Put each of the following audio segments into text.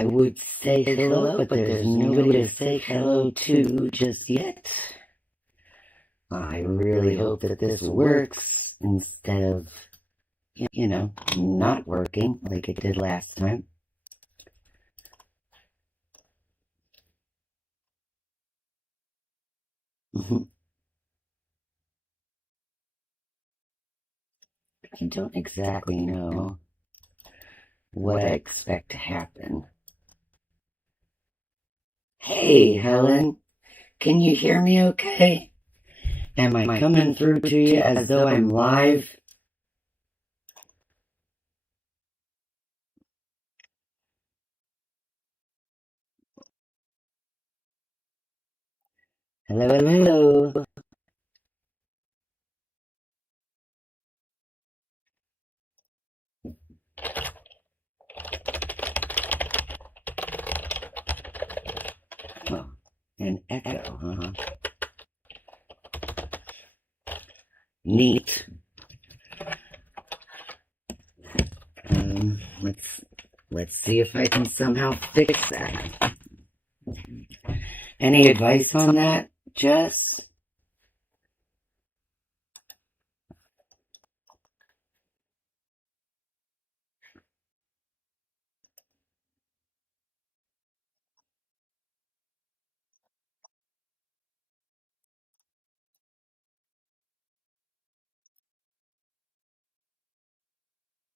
I would say hello, but there's nobody to say hello to just yet. I really hope that this works instead of, not working like it did last time. I don't exactly know what I expect to happen. Hey, Helen, can you hear me okay? Am I coming through to you as though I'm live? Hello, hello. Oh, an echo, huh? Neat. Let's see if I can somehow fix that. Any advice on that, Jess?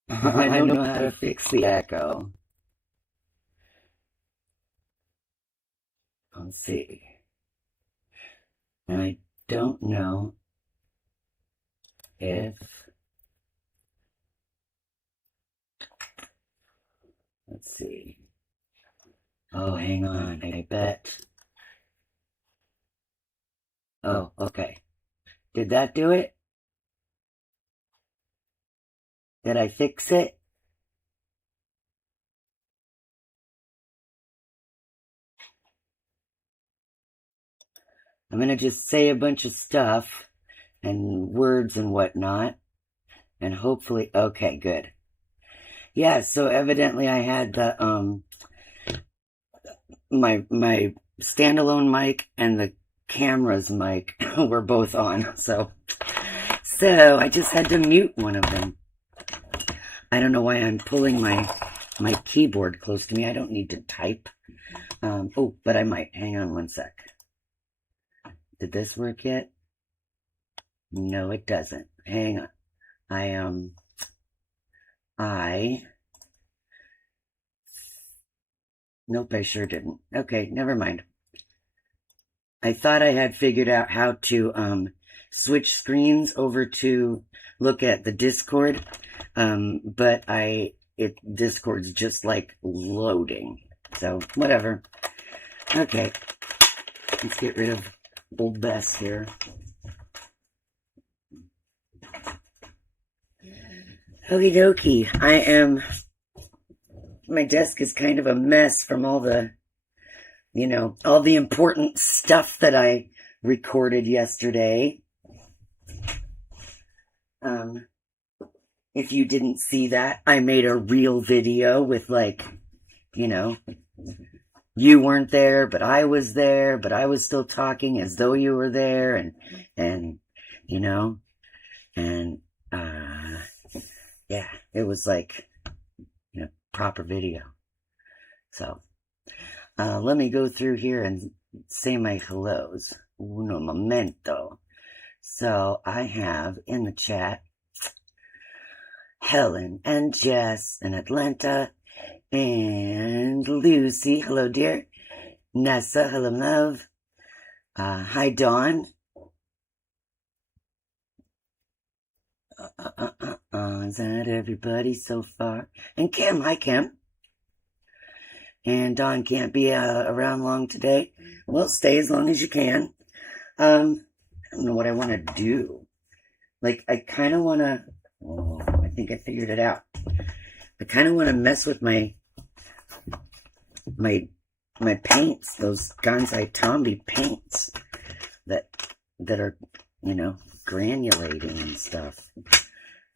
I don't know how to fix the echo. Let's see. And I don't know if... Let's see. Oh, hang on. I bet. Oh, okay. Did that do it? Did I fix it? I'm gonna just say a bunch of stuff and words and whatnot, and hopefully, okay, good. Yeah, so evidently I had the, my standalone mic and the camera's mic were both on, so I just had to mute one of them. I don't know why I'm pulling my keyboard close to me. I don't need to type. Oh, but I might. Hang on one sec. Did this work yet? No, it doesn't. Hang on. Nope, I sure didn't. Okay, never mind. I thought I had figured out how to, switch screens over to look at the Discord, but Discord's just like loading. So, whatever. Okay. Let's get rid of old Bess here. Okie dokie. My desk is kind of a mess from all the, all the important stuff that I recorded yesterday. If you didn't see that, I made a real video with you weren't there, but I was there, but I was still talking as though you were there, and yeah, it was proper video. So, let me go through here and say my hellos. Uno momento. So, I have in the chat Helen and Jess in Atlanta and Lucy. Hello, dear. Nessa. Hello, love. Hi, Dawn. Is that everybody so far? And Kim. Hi, Kim. And Dawn can't be around long today. Well, stay as long as you can. I don't know what I want to do. I kind of want to... Oh, I think I figured it out. I kind of want to mess with my paints, those Gansai Tombi paints that are, granulating and stuff.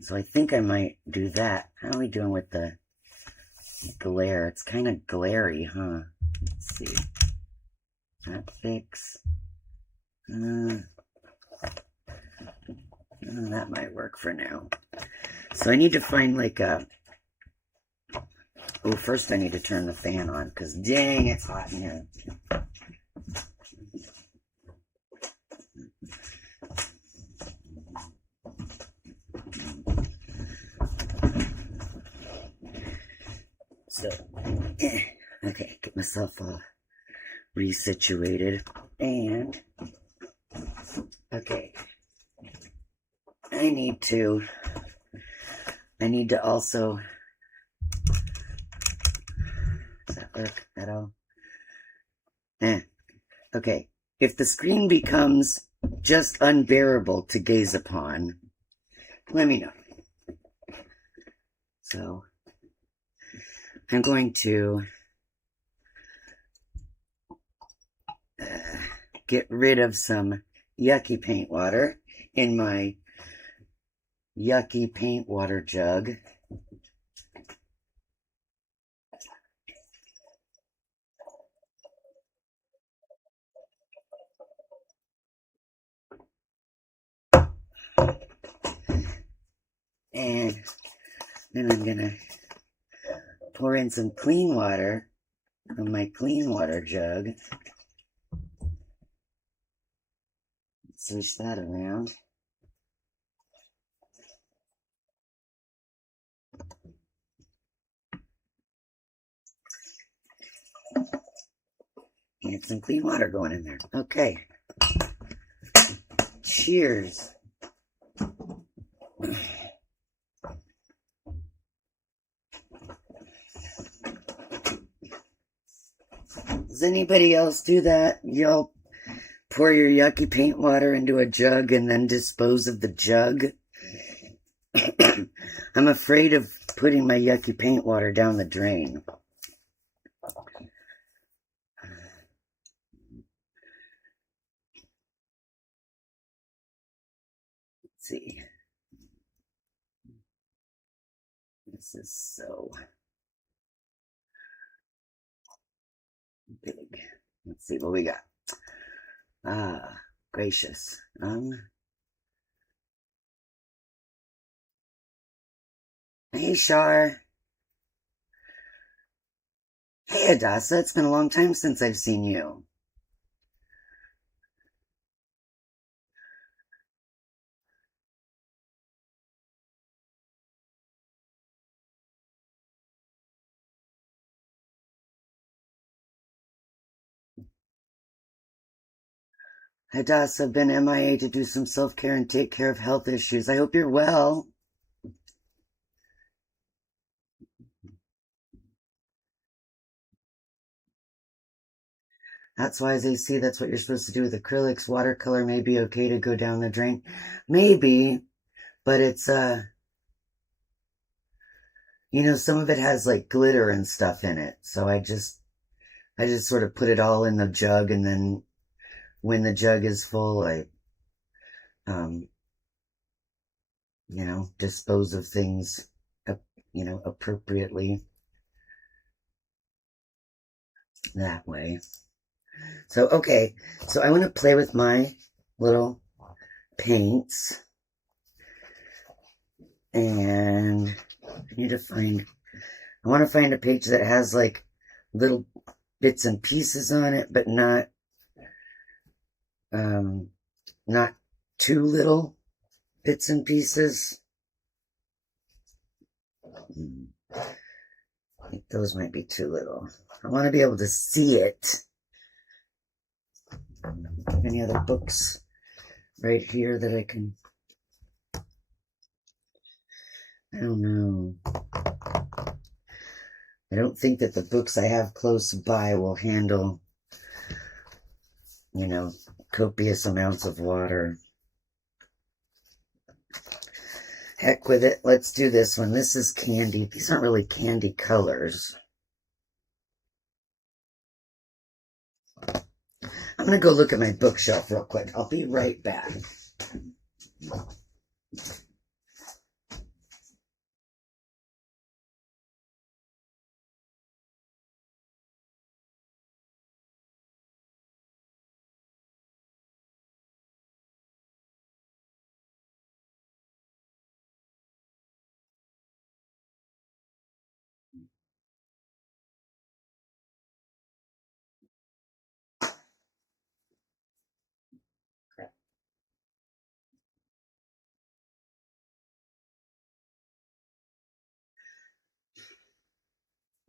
So I think I might do that. How are we doing with the glare. It's kind of glary, huh? Let's see. That fix. That might work for now. So I need to find like a... Oh, first I need to turn the fan on, because dang, it's hot in here. So, okay, get myself resituated. And, okay, I need to also... Does that work at all? Okay, if the screen becomes just unbearable to gaze upon, let me know. So, I'm going to get rid of some yucky paint water in my yucky paint water jug. And then I'm gonna pour in some clean water from my clean water jug. Switch that around. And some clean water going in there. Okay. Cheers. Does anybody else do that? Y'all pour your yucky paint water into a jug and then dispose of the jug? I'm afraid of putting my yucky paint water down the drain. Let's see. This is so big. Let's see what we got. Ah, gracious. Hey, Shar. Hey, Adasa. It's been a long time since I've seen you. Hadassah, been MIA to do some self-care and take care of health issues. I hope you're well. That's why they see that's what you're supposed to do with acrylics. Watercolor may be okay to go down the drain. Maybe, but it's, you know, some of it has like glitter and stuff in it. So I just sort of put it all in the jug, and then when the jug is full, I, you know, dispose of things, you know, appropriately that way. So, okay, so I want to play with my little paints, and I want to find a page that has like little bits and pieces on it, but not too little bits and pieces. I think those might be too little. I want to be able to see it. Any other books right here that I can... I don't know. I don't think that the books I have close by will handle, you know, copious amounts of water. Heck with it. Let's do this one. This is candy. These aren't really candy colors. I'm going to go look at my bookshelf real quick. I'll be right back.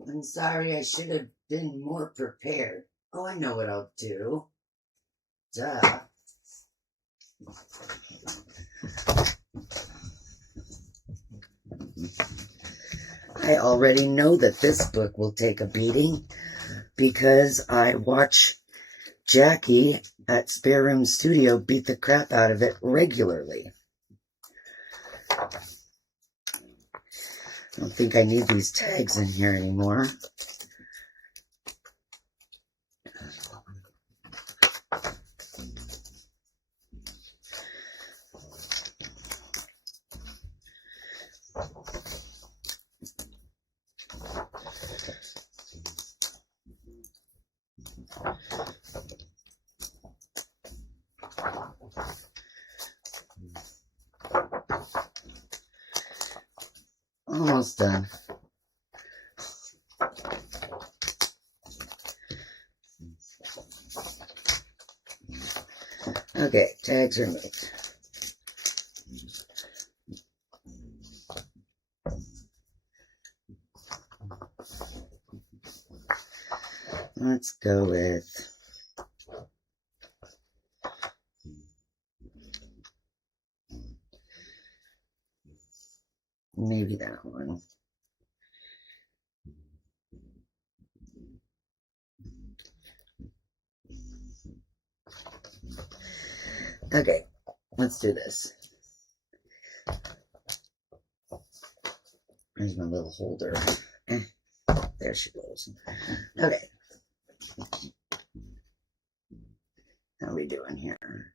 I'm sorry, I should have been more prepared. Oh, I know what I'll do. Duh. I already know that this book will take a beating because I watch Jackie at Spare Room Studio beat the crap out of it regularly. I don't think I need these tags in here anymore. Almost done. Okay, tags removed. Let's go with maybe that one. Okay, let's do this. Where's my little holder? There she goes. Okay. How are we doing here?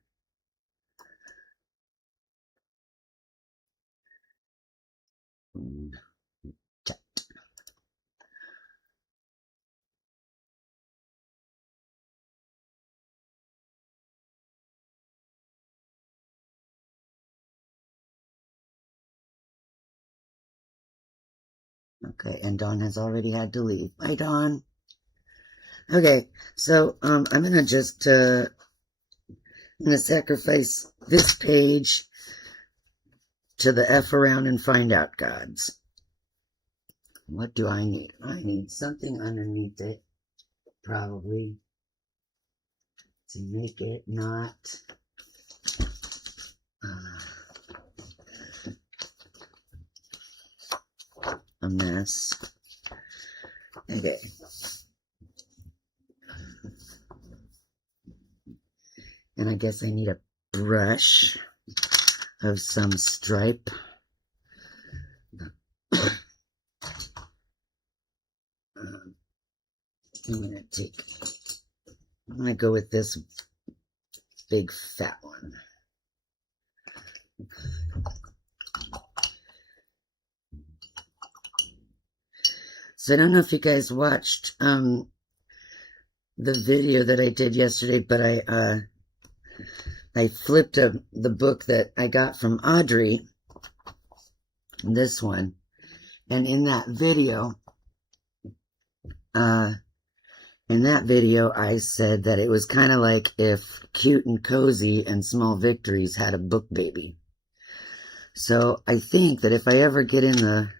Okay, and Dawn has already had to leave. Bye, Dawn. Okay, so I'm gonna just I'm gonna sacrifice this page to the F around and find out gods. What do I need? I need something underneath it, probably, to make it not a mess. Okay. And I guess I need a brush of some stripe. I'm gonna go with this big fat one. So I don't know if you guys watched the video that I did yesterday, but I flipped the book that I got from Audrey, this one, and in that video I said that it was kind of like if Cute and Cozy and Small Victories had a book baby. So I think that if I ever get in the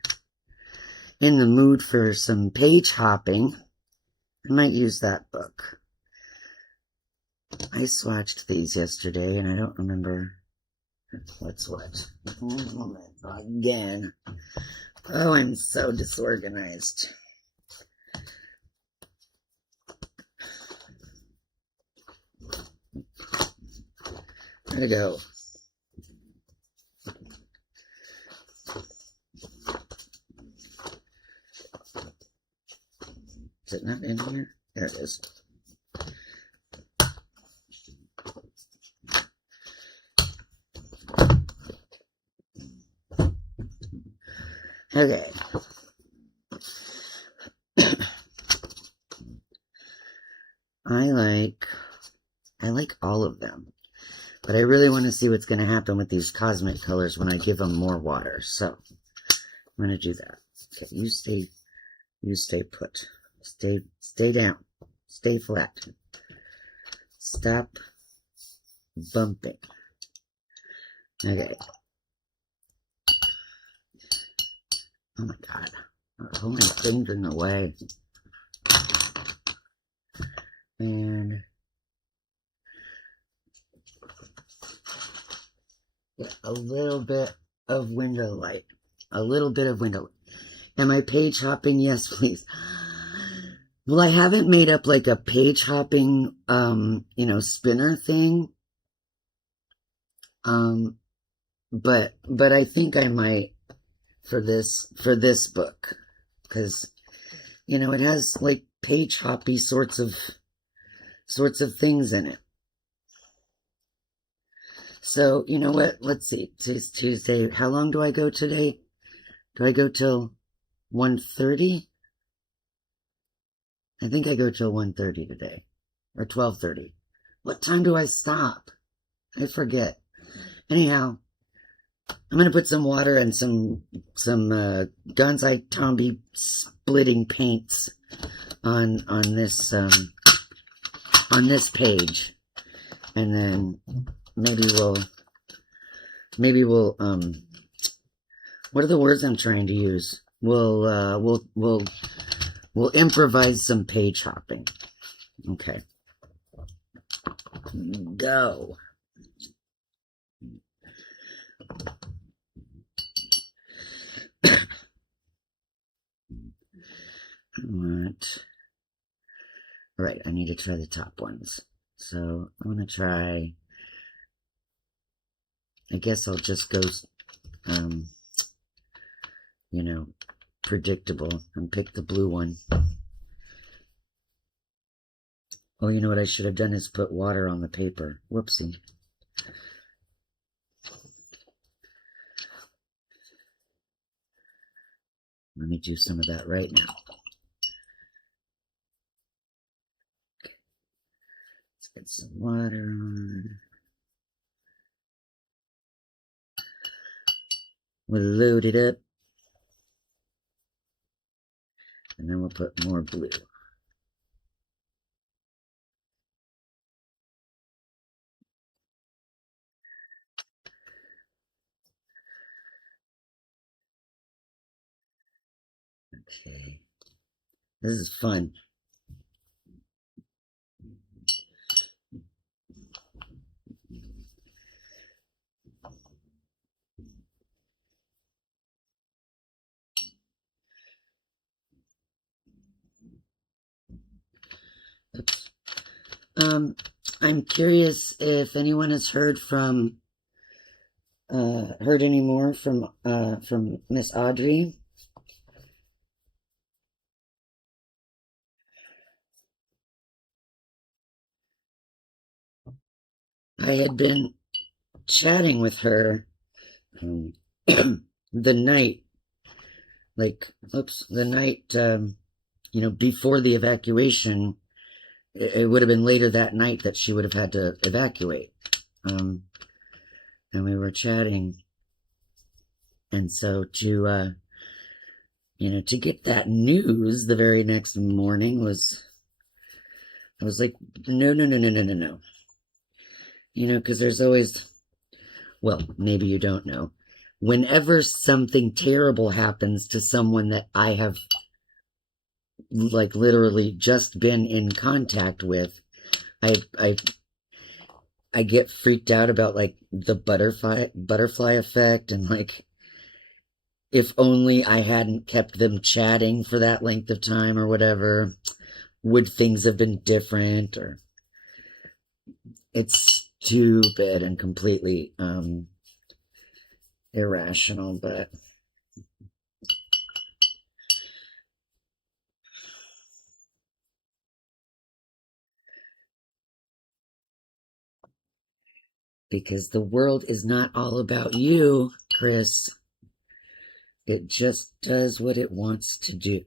mood for some page hopping, I might use that book. I swatched these yesterday, and I don't remember what's what. Again. Oh, I'm so disorganized. Where'd it go? Is it not in here? There it is. Okay. I like all of them, but I really want to see what's going to happen with these cosmic colors when I give them more water. So I'm going to do that. Okay, you stay put. Stay down. Stay flat. Stop bumping. Okay. Oh my God. Pulling things in the way. And get a little bit of window light. A little bit of window light. Am I page hopping? Yes, please. Well, I haven't made up like a page hopping, spinner thing. But I think I might for this book, because it has like page hoppy sorts of things in it. So you know what? Let's see. Today's Tuesday. How long do I go today? Do I go till 1:30? I think I go till 1:30 today, or 12:30. What time do I stop? I forget. Anyhow, I'm gonna put some water and some Gonzai Tombi splitting paints on this page, and then maybe we'll what are the words I'm trying to use? We'll improvise some page hopping. Okay. Go. All right, I need to try the top ones. So I'm going to try, I guess I'll just go, predictable and pick the blue one. Oh, you know what I should have done is put water on the paper. Whoopsie. Let me do some of that right now. Let's get some water on. We'll load it up. And then we'll put more blue. Okay. This is fun. Oops. I'm curious if anyone has heard any more from Miss Audrey. I had been chatting with her the night, the night, before the evacuation. It would have been later that night that she would have had to evacuate. And we were chatting. And so to get that news the very next morning I was like, no. Because there's always, well, maybe you don't know. Whenever something terrible happens to someone that I have, like, literally just been in contact with, I get freaked out about, like, the butterfly effect, and, like, if only I hadn't kept them chatting for that length of time or whatever, would things have been different? Or it's stupid and completely irrational, but because the world is not all about you, Chris. It just does what it wants to do.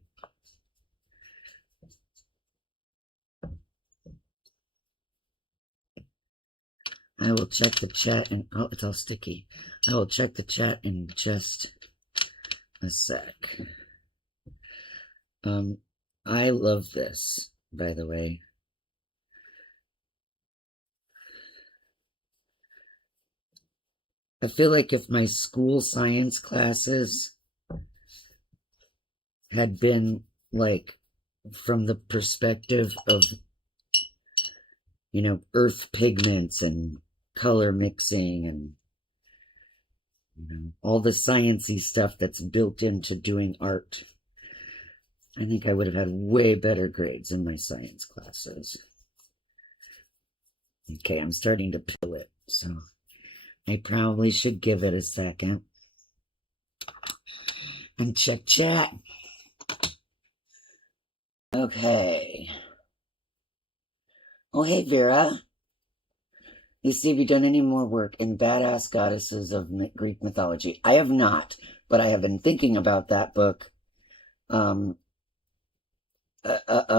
I will check the chat and, oh, it's all sticky. I will check the chat in just a sec. I love this, by the way. I feel like if my school science classes had been like from the perspective of, earth pigments and color mixing and, all the sciencey stuff that's built into doing art, I think I would have had way better grades in my science classes. Okay, I'm starting to peel it, so I probably should give it a second. And chat. Okay. Oh, hey, Vera. You see, have you done any more work in Badass Goddesses of Greek Mythology? I have not, but I have been thinking about that book a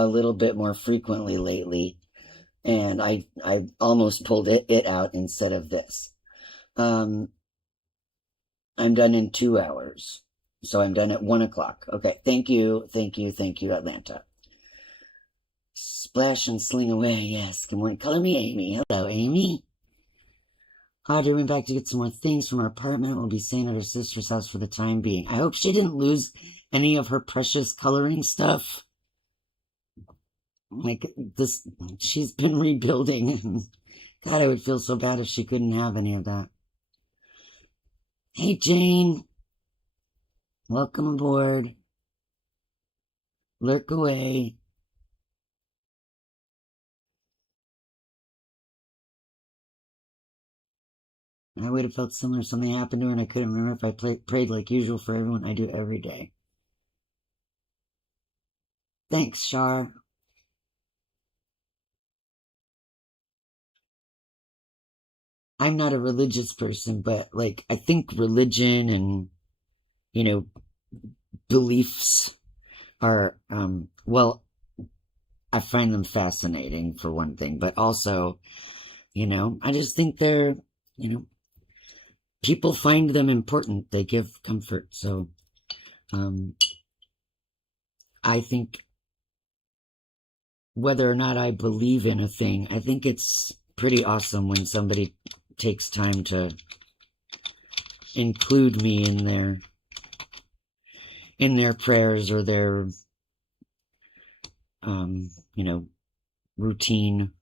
little bit more frequently lately, and I almost pulled it out instead of this. I'm done in 2 hours, so I'm done at 1 o'clock. Okay, thank you, Atlanta. Splash and sling away, yes. Good morning. Color me Amy. Hello, Amy. Audrey went back to get some more things from her apartment. We'll be staying at her sister's house for the time being. I hope she didn't lose any of her precious coloring stuff. Like this, she's been rebuilding. God, I would feel so bad if she couldn't have any of that. Hey, Jane. Welcome aboard. Lurk away. I would have felt similar if something happened to her and I couldn't remember if I prayed like usual for everyone. I do every day. Thanks, Shar. I'm not a religious person, but like I think religion and beliefs are well, I find them fascinating for one thing, but also, I just think they're, people find them important. They give comfort. So I think whether or not I believe in a thing, I think it's pretty awesome when somebody takes time to include me in their prayers or their routine.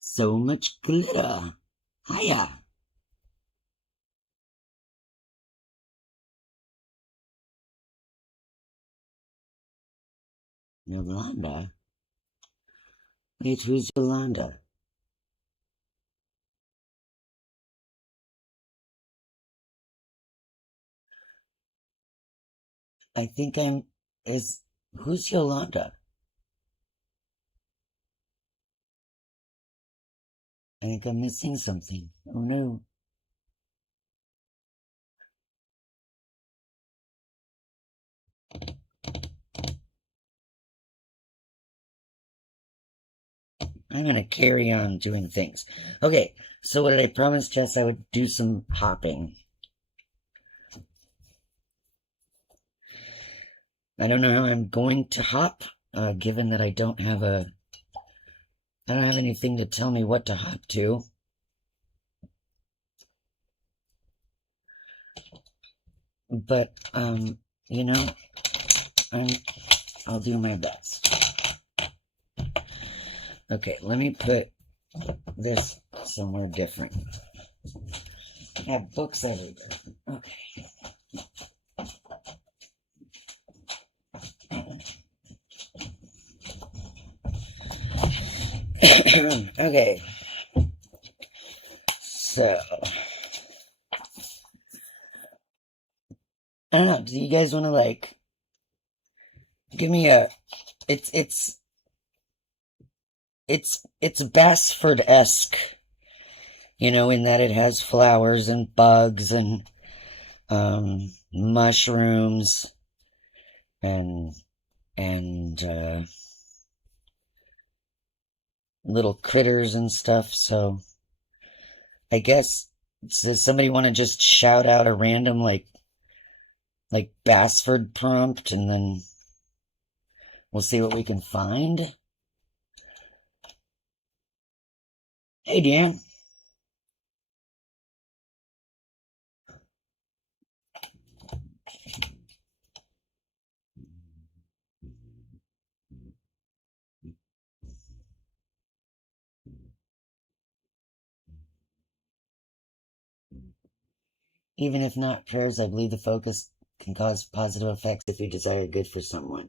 So much glitter. Hiya. Yolanda? Wait, who's Yolanda? I think who's Yolanda? I think I'm missing something. Oh no. I'm going to carry on doing things. Okay, so what did I promise Jess? I would do some hopping. I don't know how I'm going to hop, given that I don't have anything to tell me what to hop to. But, I'll do my best. Okay, let me put this somewhere different. I have books everywhere. Okay. Okay. So, I don't know. Do you guys want to give me it's Bassford-esque, in that it has flowers and bugs and mushrooms and little critters and stuff. So I guess, does somebody want to just shout out a random like Bassford prompt, and then we'll see what we can find? Hey, Dan. Even if not prayers, I believe the focus can cause positive effects if you desire good for someone.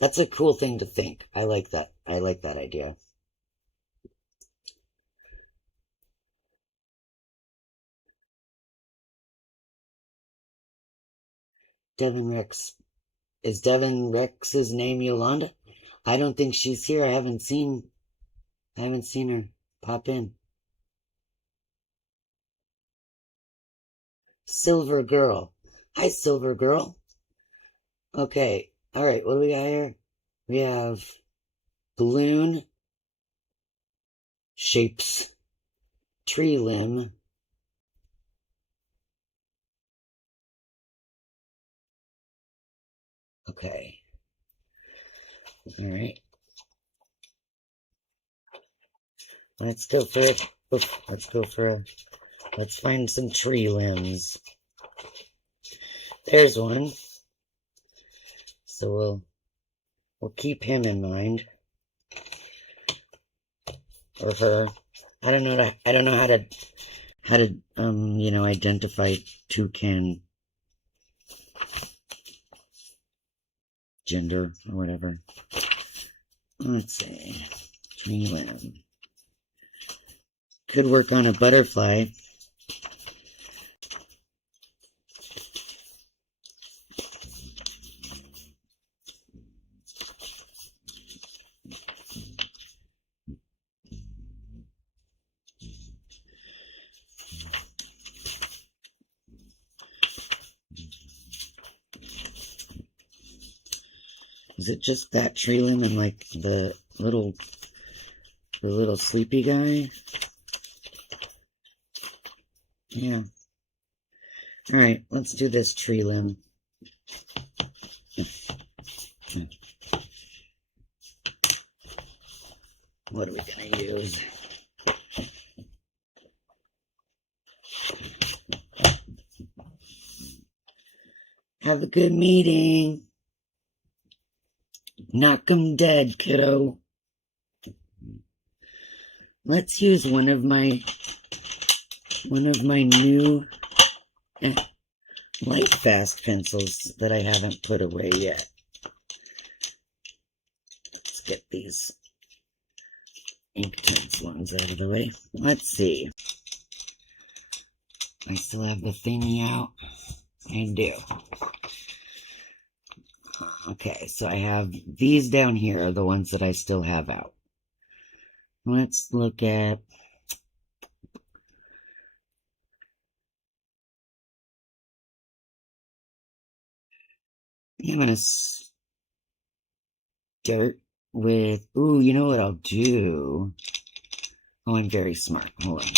That's a cool thing to think. I like that. I like that idea. Devin Rex. Is Devin Rex's name Yolanda? I don't think she's here. I haven't seen her pop in. Silver Girl. Hi, Silver Girl. Okay. All right. What do we got here? We have balloon, shapes, tree limb. Okay. All right. Let's go for it. Let's find some tree limbs. There's one. So we'll keep him in mind. Or her. I don't know how to identify toucan gender or whatever. Let's see. Tree limb. Could work on a butterfly. Is it just that tree limb and like the little sleepy guy? Yeah. All right, let's do this tree limb. What are we gonna use? Have a good meeting. Knock 'em dead, kiddo. Let's use one of my new light fast pencils that I haven't put away yet. Let's get these Inktense ones out of the way. Let's see. I still have the thingy out. I do. Okay, so I have these down here are the ones that I still have out. Let's look at... I'm gonna start with... Ooh, you know what I'll do? Oh, I'm very smart. Hold on.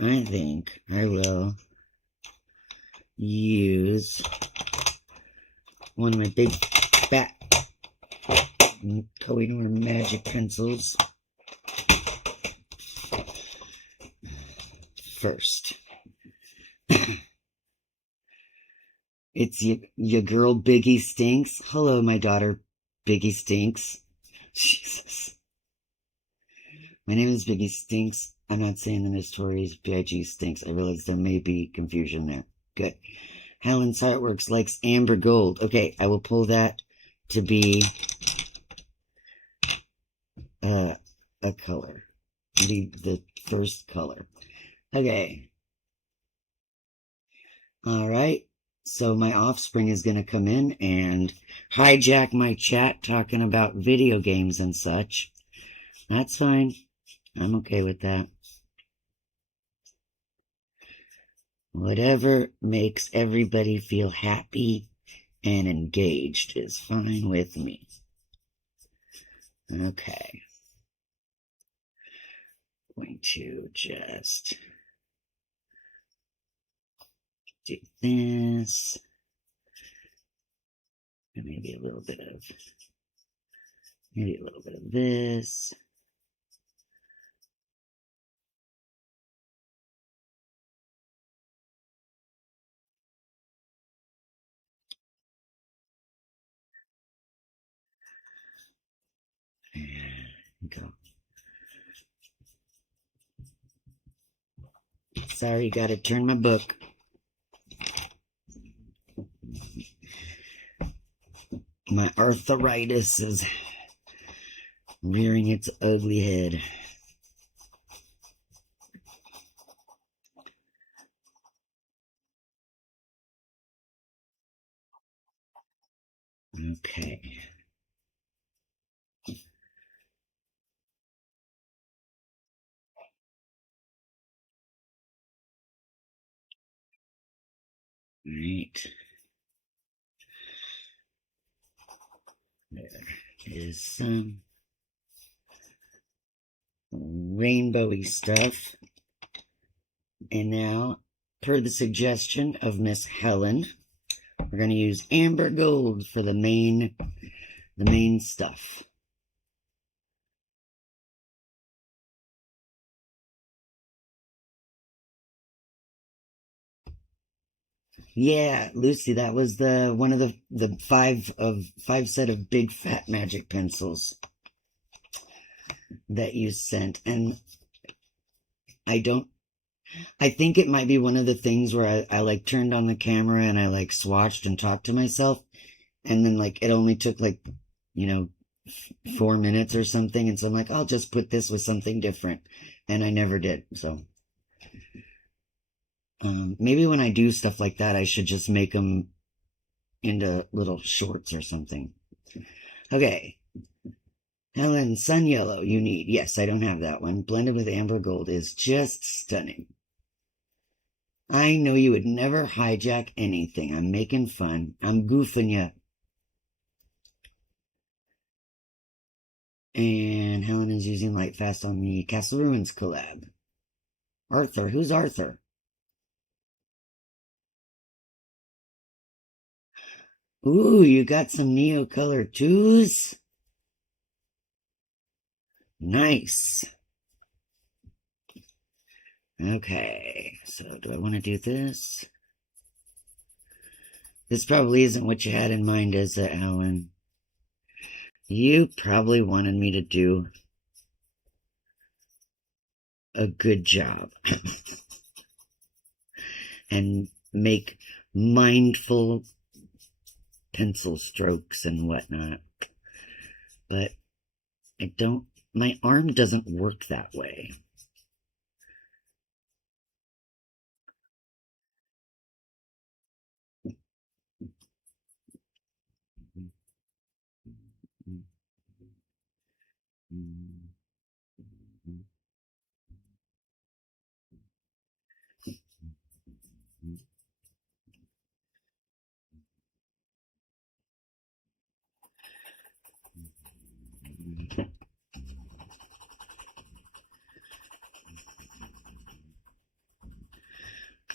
I think I will use one of my big fat Kohinoor magic pencils first. It's your girl Biggie Stinks. Hello, my daughter Biggie Stinks. Jesus. My name is Biggie Stinks. I'm not saying the Miss Tori's BIG Stinks. I realize there may be confusion there. Good. Helen's Heartworks likes amber gold. Okay, I will pull that to be a color. The first color. Okay. Alright. So my offspring is going to come in and hijack my chat talking about video games and such. That's fine. I'm okay with that. Whatever makes everybody feel happy and engaged is fine with me. Okay. Going to just do this. And maybe a little bit of this. Go. Sorry, gotta turn my book. My arthritis is rearing its ugly head. Okay. All right. There is some rainbowy stuff. And now, per the suggestion of Miss Helen, we're going to use amber gold for the main stuff. Yeah, Lucy, that was the one of the five set of big fat magic pencils that you sent. And I think it might be one of the things where I like turned on the camera and I like swatched and talked to myself, and then like it only took like, 4 minutes or something, and so I'm like, I'll just put this with something different, and I never did. So maybe when I do stuff like that, I should just make them into little shorts or something. Okay. Helen, sun yellow you need. Yes, I don't have that one. Blended with amber gold is just stunning. I know you would never hijack anything. I'm making fun. I'm goofing you. And Helen is using light fast on the Castle Ruins collab. Arthur. Who's Arthur? Ooh, you got some Neo Color 2s? Nice. Okay, so do I want to do this? This probably isn't what you had in mind, is it, Helen? You probably wanted me to do a good job and make mindful pencil strokes and whatnot. But my arm doesn't work that way.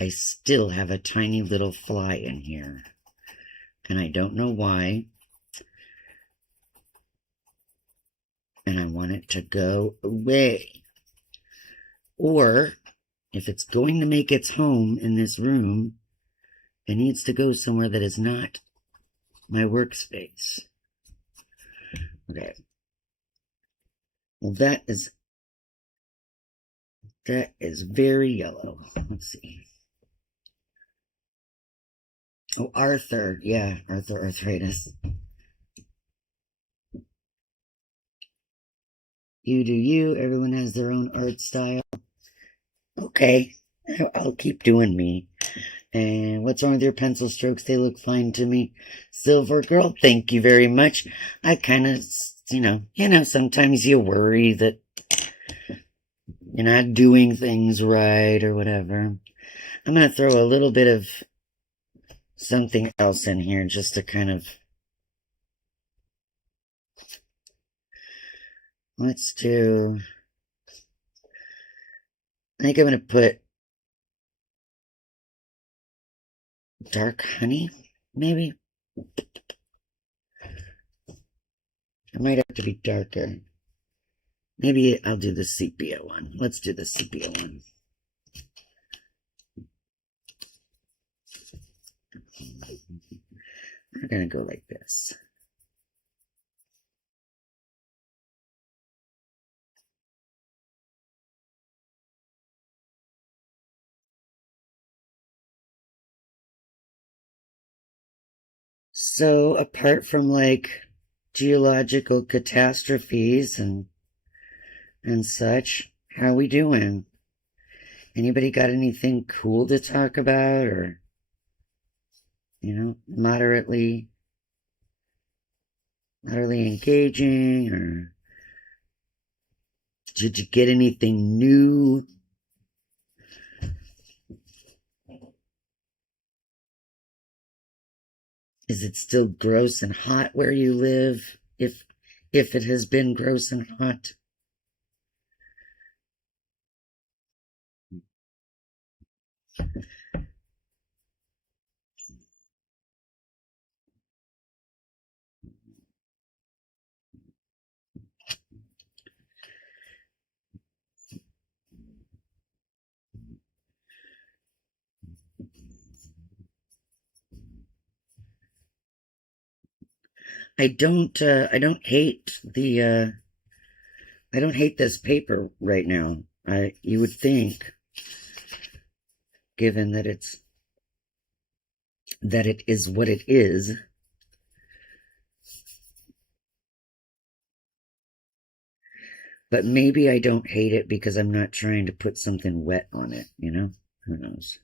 I still have a tiny little fly in here, and I don't know why, and I want it to go away. Or, if it's going to make its home in this room, it needs to go somewhere that is not my workspace. Okay. Well, that is very yellow. Let's see. Oh, Arthur. Yeah, Arthur arthritis. You do you. Everyone has their own art style. Okay. I'll keep doing me. And what's wrong with your pencil strokes? They look fine to me. Silver Girl, thank you very much. I kind of, sometimes you worry that you're not doing things right or whatever. I'm going to throw a little bit of something else in here just to kind of... Let's do... I think I'm going to put dark honey, maybe? It might have to be darker. Maybe I'll do the sepia one. Let's do the sepia one. We're going to go like this. So apart from like geological catastrophes and such, how we doing? Anybody got anything cool to talk about, or moderately engaging, or did you get anything new? Is it still gross and hot where you live? If it has been gross and hot. I don't hate this paper right now. You would think, given that it is what it is. But maybe I don't hate it because I'm not trying to put something wet on it, Who knows?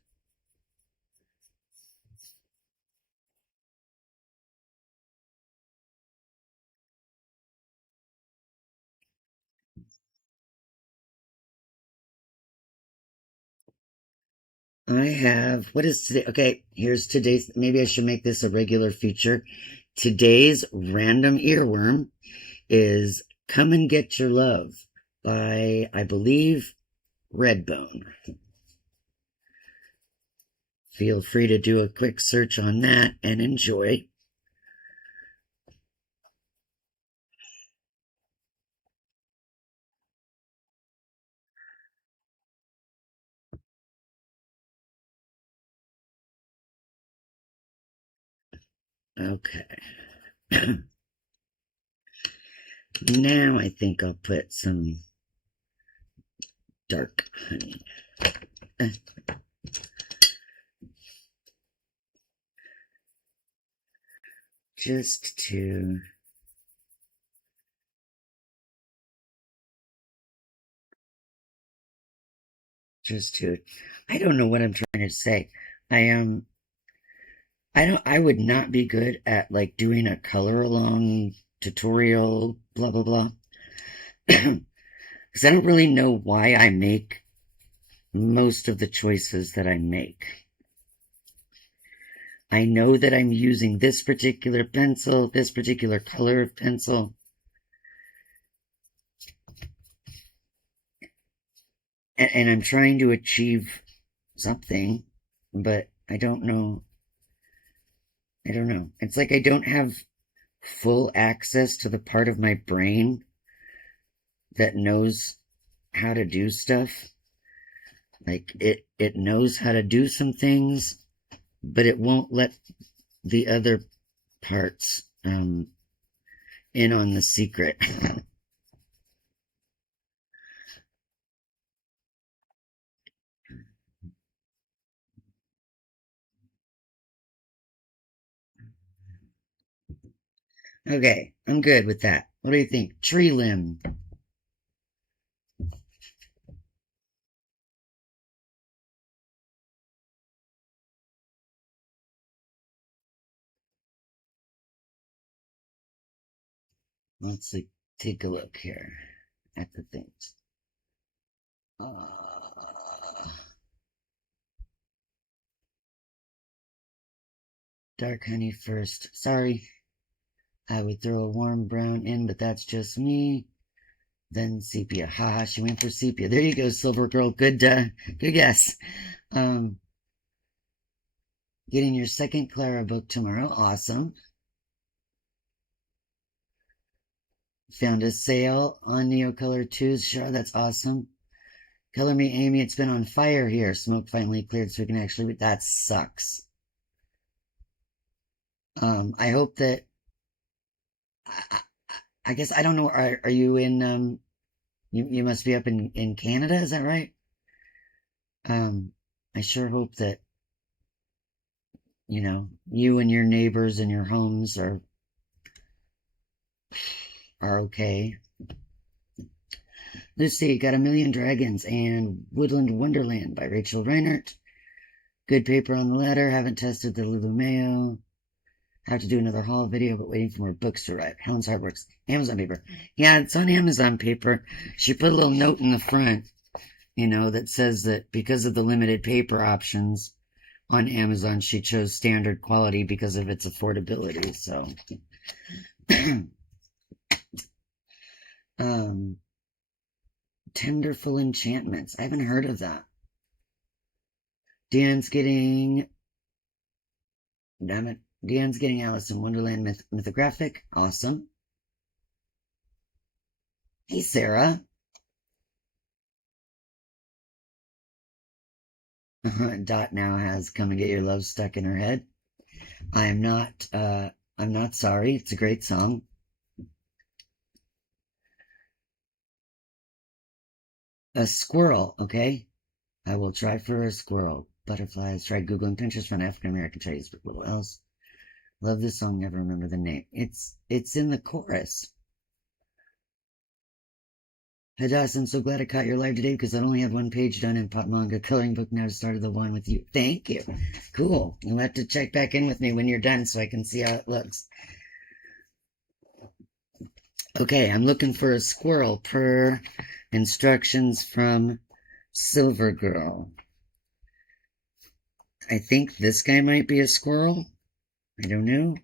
What is today? Okay, here's today's, maybe I should make this a regular feature. Today's random earworm is Come and Get Your Love by, I believe, Redbone. Feel free to do a quick search on that and enjoy. Okay. Now I think I'll put some dark honey. Just to I don't know what I'm trying to say. I would not be good at like doing a color along tutorial, blah blah blah. Because I don't really know why I make most of the choices that I make. I know that I'm using this particular pencil, this particular color of pencil. And I'm trying to achieve something, but I don't know. It's like I don't have full access to the part of my brain that knows how to do stuff. Like it knows how to do some things, but it won't let the other parts in on the secret. Okay, I'm good with that. What do you think? Tree limb. Let's take a look here at the things. Dark honey first. Sorry. I would throw a warm brown in, but that's just me. Then sepia. Haha, she went for sepia. There you go, Silver Girl. Good guess. Getting your second Clara book tomorrow. Awesome. Found a sale on Neocolor 2s. Sure, that's awesome. Color me, Amy. It's been on fire here. Smoke finally cleared so we can actually read. That sucks. I hope that I guess I don't know. Are you in you must be up in Canada, is that right? I sure hope that you know, you and your neighbors and your homes are okay. Lucy, got a Million Dragons and Woodland Wonderland by Rachel Reinert. Good paper on the letter. Haven't tested the Lulumayo. Have to do another haul video, but waiting for more books to arrive. Helen's Heartworks. Amazon paper. Yeah, it's on Amazon paper. She put a little note in the front, you know, that says that because of the limited paper options on Amazon, she chose standard quality because of its affordability. So, Tenderful Enchantments. I haven't heard of that. Dan's getting, damn it, Dan's getting Alice in Wonderland Mythographic. Awesome. Hey, Sarah. Dot now has Come and Get Your Love stuck in her head. I'm not sorry. It's a great song. A squirrel, okay? I will try for a squirrel. Butterflies. Try Googling Pinterest for an African American Chinese with little else. Love this song. Never remember the name. It's in the chorus. Hadass, I'm so glad I caught your live today because I only have one page done in Pop Manga Coloring Book. Now I started the one with you. Thank you. Cool. You'll have to check back in with me when you're done so I can see how it looks. Okay, I'm looking for a squirrel per instructions from Silver Girl. I think this guy might be a squirrel. I don't know.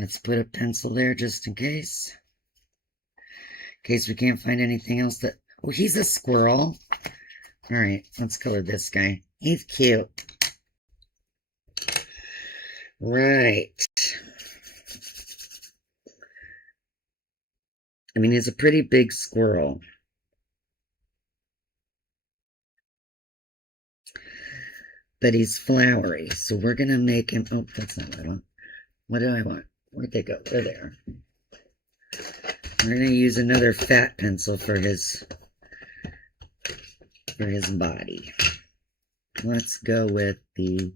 Let's put a pencil there just in case. In case we can't find anything else that... Oh, he's a squirrel. All right, let's color this guy. He's cute. Right. I mean, he's a pretty big squirrel. But he's flowery, so we're going to make him... Oh, that's not what I want. What do I want? Where'd they go? They're there. We're going to use another fat pencil for his body. Let's go with the...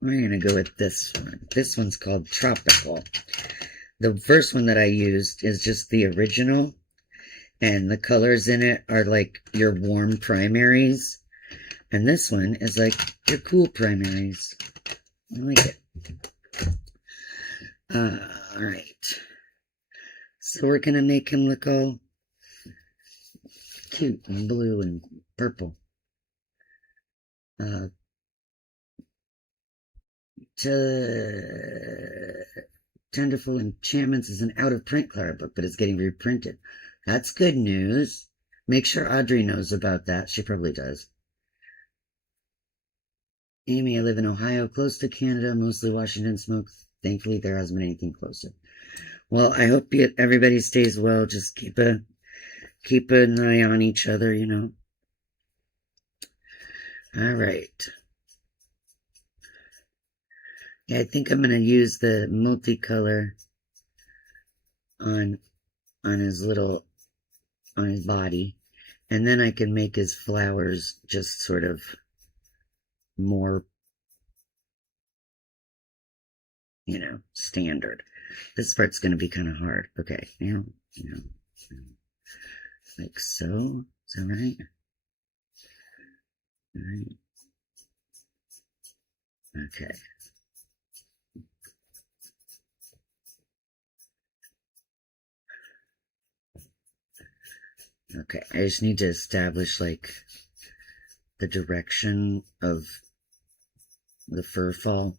We're going to go with this one. This one's called Tropical. The first one that I used is just the original, and the colors in it are like your warm primaries. And this one is like your cool primaries. I like it. Alright. So we're going to make him look all cute and blue and purple. Tenderful Enchantments is an out-of-print Clara book, but it's getting reprinted. That's good news. Make sure Audrey knows about that. She probably does. Amy, I live in Ohio, close to Canada, mostly Washington smoke. Thankfully, there hasn't been anything closer. Well, I hope everybody stays well. Just keep an eye on each other, you know. All right. Yeah, I think I'm going to use the multicolor on his body. And then I can make his flowers just sort of more, you know, standard. This part's going to be kind of hard. Okay, now, like so. Is that right? All right. Okay. Okay, I just need to establish, like, the direction of the fur fall.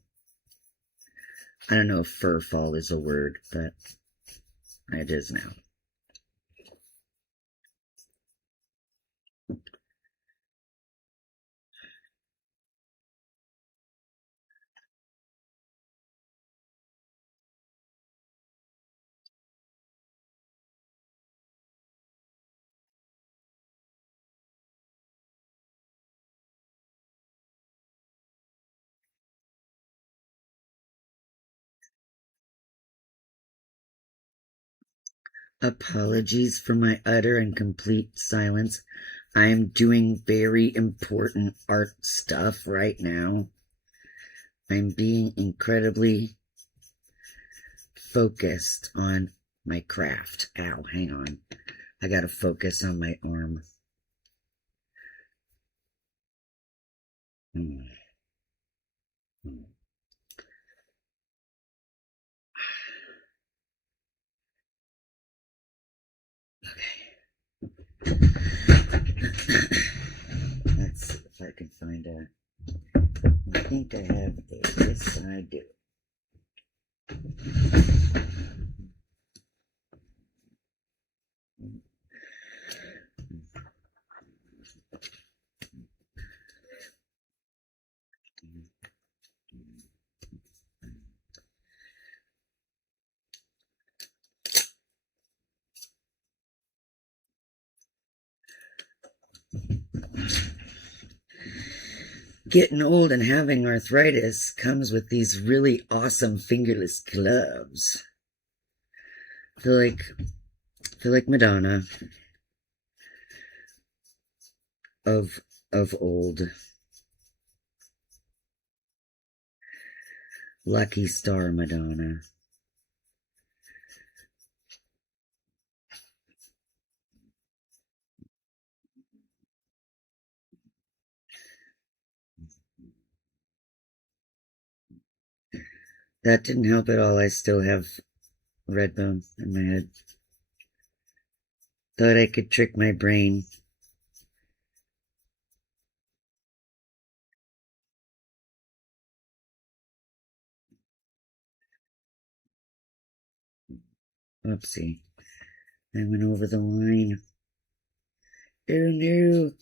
I don't know if fur fall is a word, but it is now. Apologies for my utter and complete silence. I am doing very important art stuff right now. I'm being incredibly focused on my craft. Ow, hang on. I gotta focus on my arm. Hmm. Hmm. Okay. Let's see if I can find a... I think I have a... Yes, I do. Getting old and having arthritis comes with these really awesome fingerless gloves. Feel like Madonna of old. Lucky Star Madonna. That didn't help at all. I still have red bone in my head. Thought I could trick my brain. Oopsie. I went over the line. Oh no.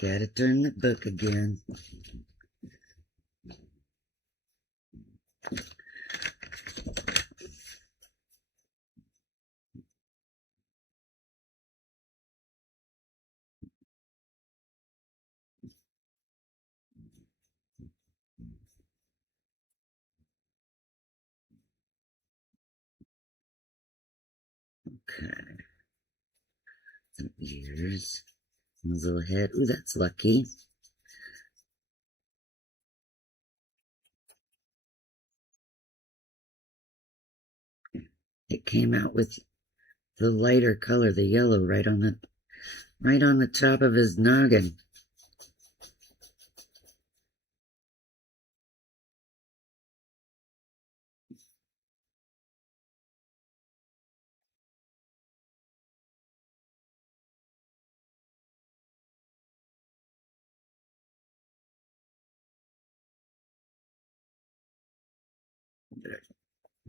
Gotta turn the book again. Okay. Some ears. His little head. Ooh, that's lucky. It came out with the lighter color, the yellow, right on the top of his noggin.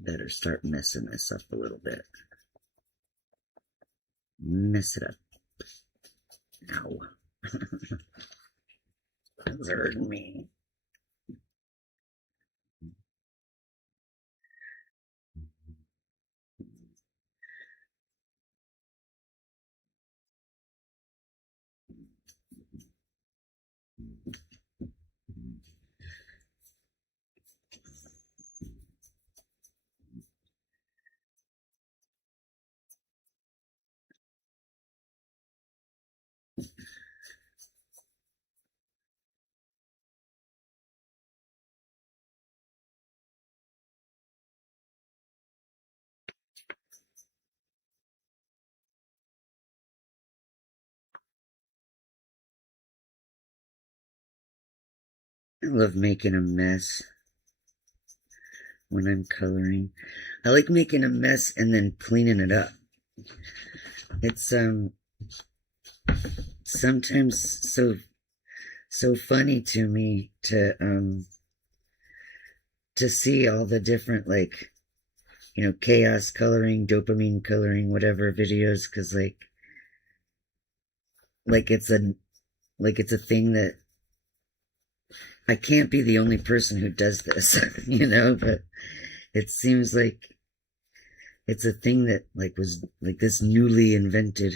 Better start messing this up a little bit. Mess it up. Ow. That's hurting me. I love making a mess when I'm coloring. I like making a mess and then cleaning it up. It's sometimes so funny to me to see all the different, like, chaos coloring, dopamine coloring, whatever videos, because like it's a thing that I can't be the only person who does this, but it seems like it's a thing that was like this newly invented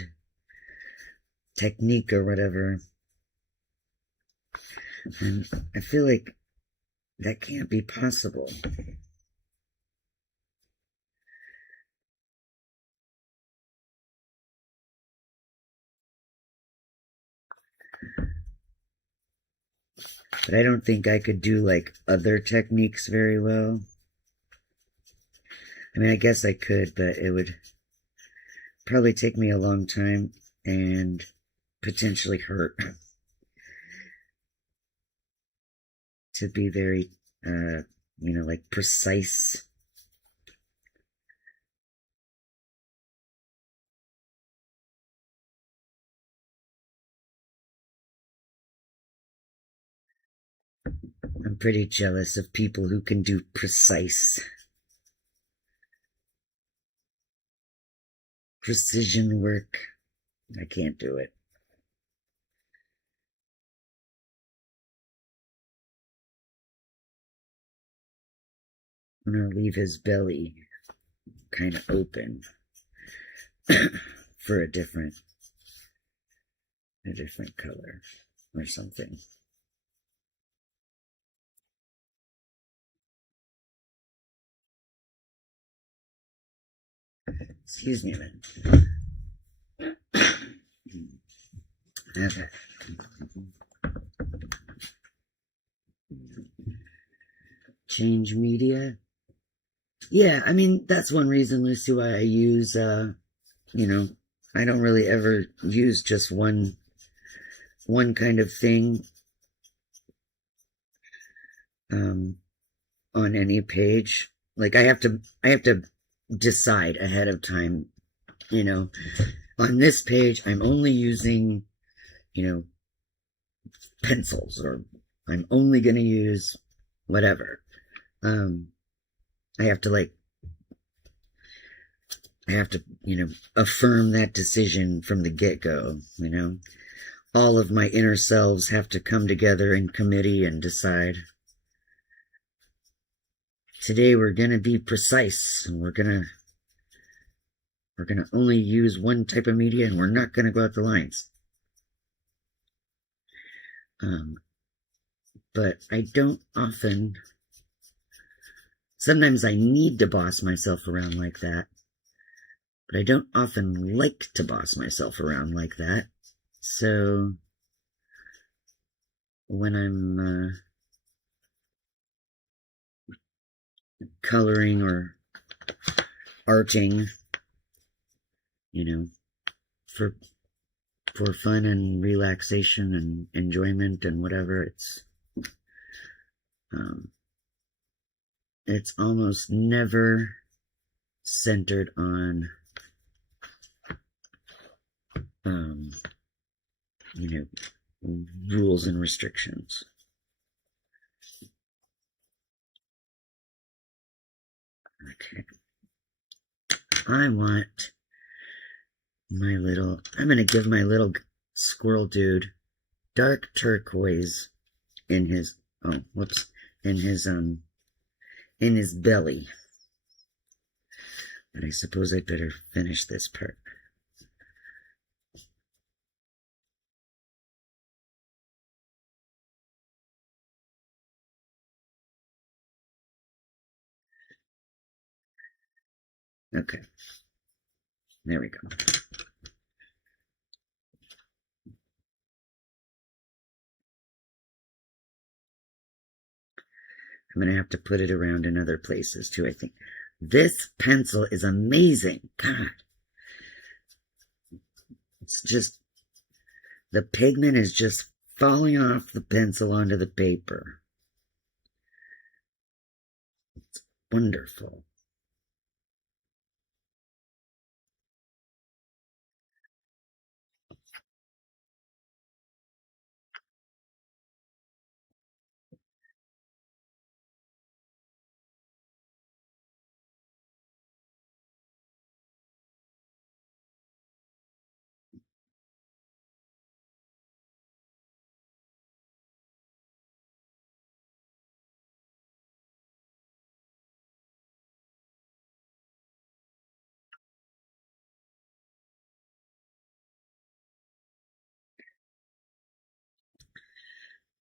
technique or whatever. And I feel like that can't be possible. But I don't think I could do like other techniques very well. I mean, I guess I could, but it would probably take me a long time and potentially hurt to be very, like precise. I'm pretty jealous of people who can do precise precision work. I can't do it. I'm gonna leave his belly kind of open for a different color or something. Excuse me a minute. Okay. Change media. Yeah, I mean, that's one reason, Lucy, why I use, I don't really ever use just one kind of thing on any page. Like I have to decide ahead of time, on this page I'm only using, pencils, or I'm only going to use whatever. I have to affirm that decision from the get-go, All of my inner selves have to come together in committee and decide, today we're going to be precise, and we're going to only use one type of media, and we're not going to go out the lines. But I don't often. Sometimes I need to boss myself around like that, but I don't often like to boss myself around like that. So when I'm coloring or arting, for fun and relaxation and enjoyment and whatever, it's almost never centered on rules and restrictions. Okay. I want I'm going to give my little squirrel dude dark turquoise in his belly. But I suppose I'd better finish this part. Okay. There we go. I'm going to have to put it around in other places too, I think. This pencil is amazing. God. It's just, the pigment is just falling off the pencil onto the paper. It's wonderful.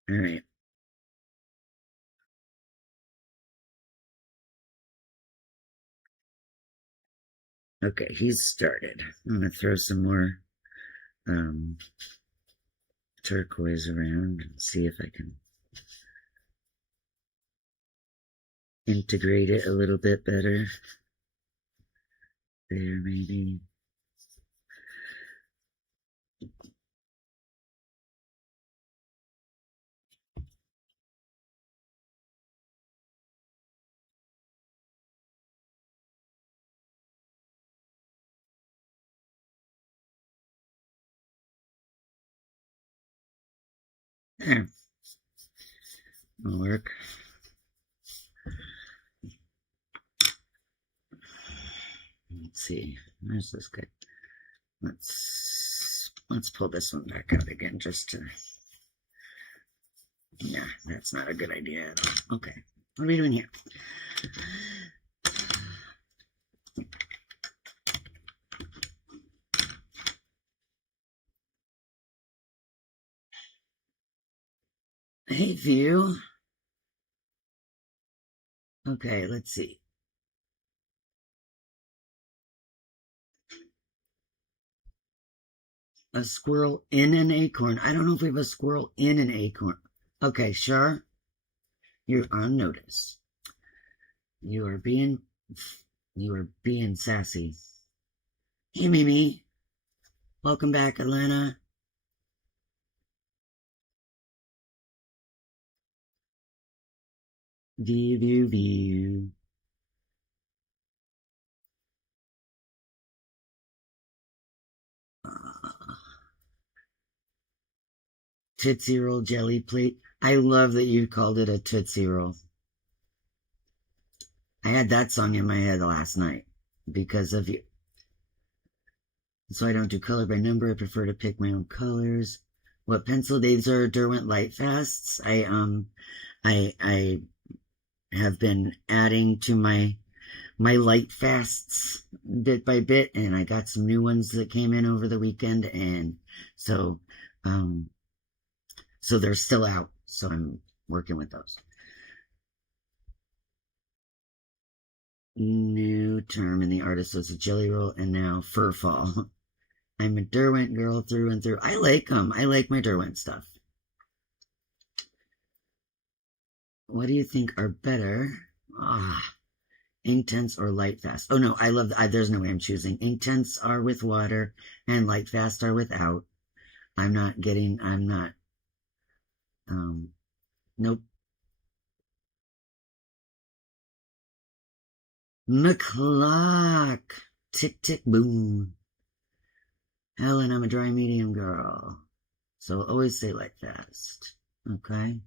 All right. Okay, he's started. I'm going to throw some more turquoise around and see if I can integrate it a little bit better. There, maybe. There. Will work. Let's see. Where's this guy? Let's pull this one back out again just to... Yeah, that's not a good idea at all. Okay. What are we doing here? Hey, view. Okay, let's see. A squirrel in an acorn. I don't know if we have a squirrel in an acorn. Okay, sure. You're on notice. You are being sassy. Hey, Mimi. Welcome back, Atlanta. View. Tootsie Roll jelly plate. I love that you called it a Tootsie Roll. I had that song in my head last night because of you. So I don't do color by number. I prefer to pick my own colors. What pencil days are Derwent Light Fasts? I have been adding to my light fasts bit by bit, and I got some new ones that came in over the weekend, and so they're still out, so I'm working with those. New term in the artist was a jelly roll, and now fur fall. I'm a Derwent girl through and through. I like them. I like my Derwent stuff. What do you think are better? Inktense or light fast? Oh no, I love. There's no way I'm choosing. Inktense are with water, and light fast are without. I'm not. Nope. McClock. Tick tick boom. Helen, I'm a dry medium girl, so always say light fast. Okay.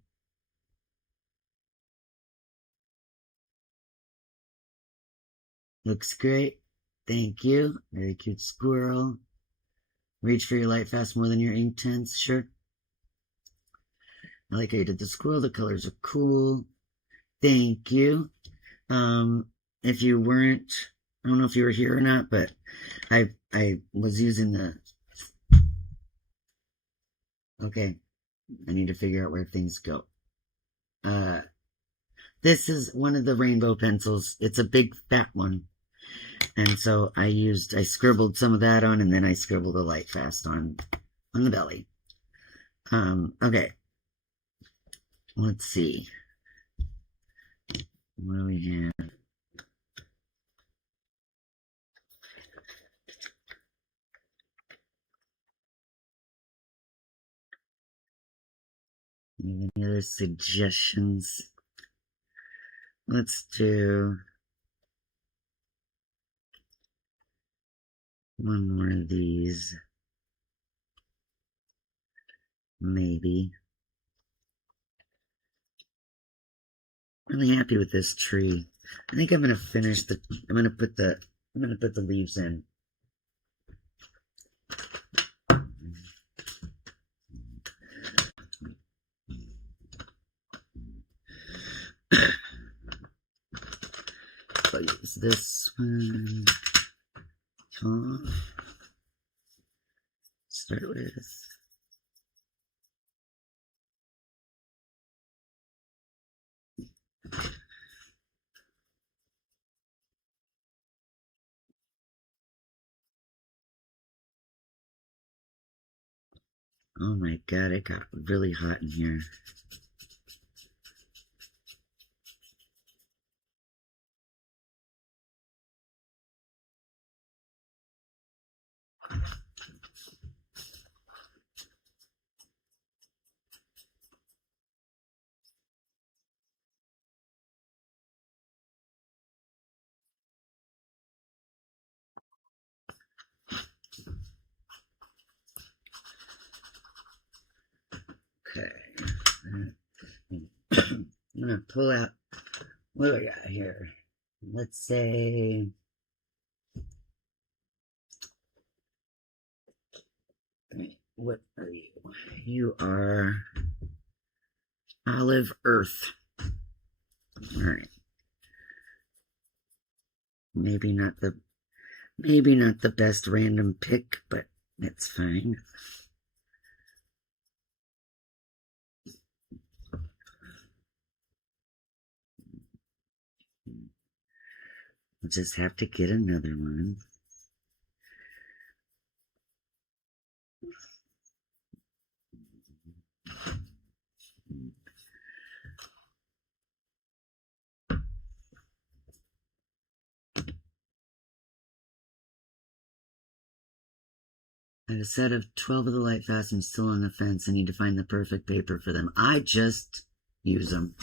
Looks great. Thank you. Very cute squirrel. Reach for your light fast more than your Inktense. Sure. I like how you did the squirrel. The colors are cool. Thank you. If you weren't, I don't know if you were here or not, but I was using the... Okay. I need to figure out where things go. This is one of the rainbow pencils. It's a big fat one. And so I scribbled some of that on, and then I scribbled a light fast on the belly. Okay. Let's see. What do we have? Any other suggestions? Let's do one more of these. Maybe. Really happy with this tree. I think I'm gonna finish I'm gonna put the leaves in. I'll use this one. Start with... Oh my god, it got really hot in here. Okay. I'm gonna pull out, what do we got here? Let's say, what are you? You are Olive Earth. Alright. Maybe not the best random pick, but it's fine. We'll just have to get another one. I have a set of 12 of the light fasteners still on the fence. I need to find the perfect paper for them. I just use them.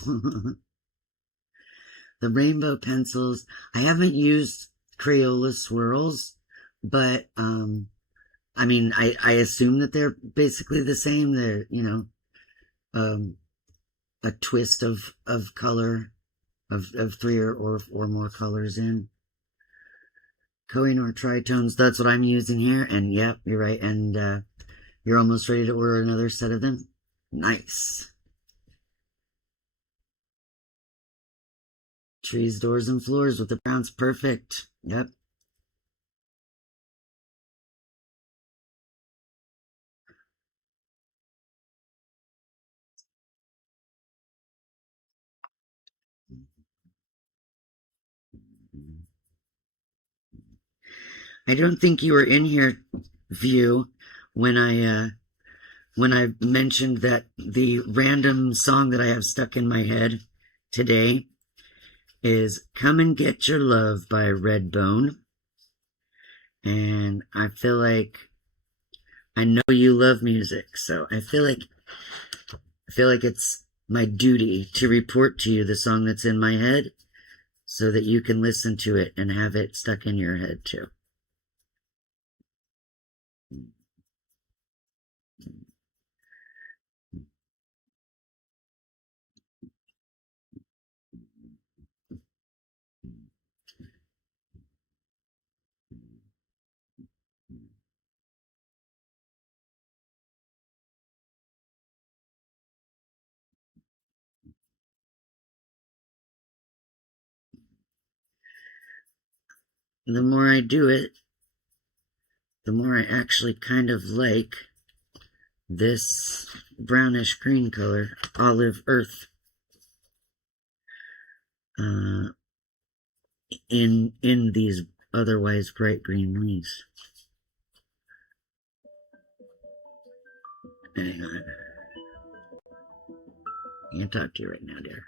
The rainbow pencils. I haven't used Crayola swirls, but I mean, I assume that they're basically the same. They're, you know, a twist of color, of three or more colors in. Kohinoor tritones, that's what I'm using here. And yep, you're right. And you're almost ready to order another set of them. Nice. Trees, doors, and floors with the browns. Perfect. Yep. I don't think you were in here, View, when I mentioned that the random song that I have stuck in my head today is Come and Get Your Love by Redbone. And I feel like I know you love music, so I feel like it's my duty to report to you the song that's in my head so that you can listen to it and have it stuck in your head too. The more I do it, the more I actually kind of like this brownish green color, Olive Earth, in these otherwise bright green leaves. Hang on. I can't talk to you right now, dear.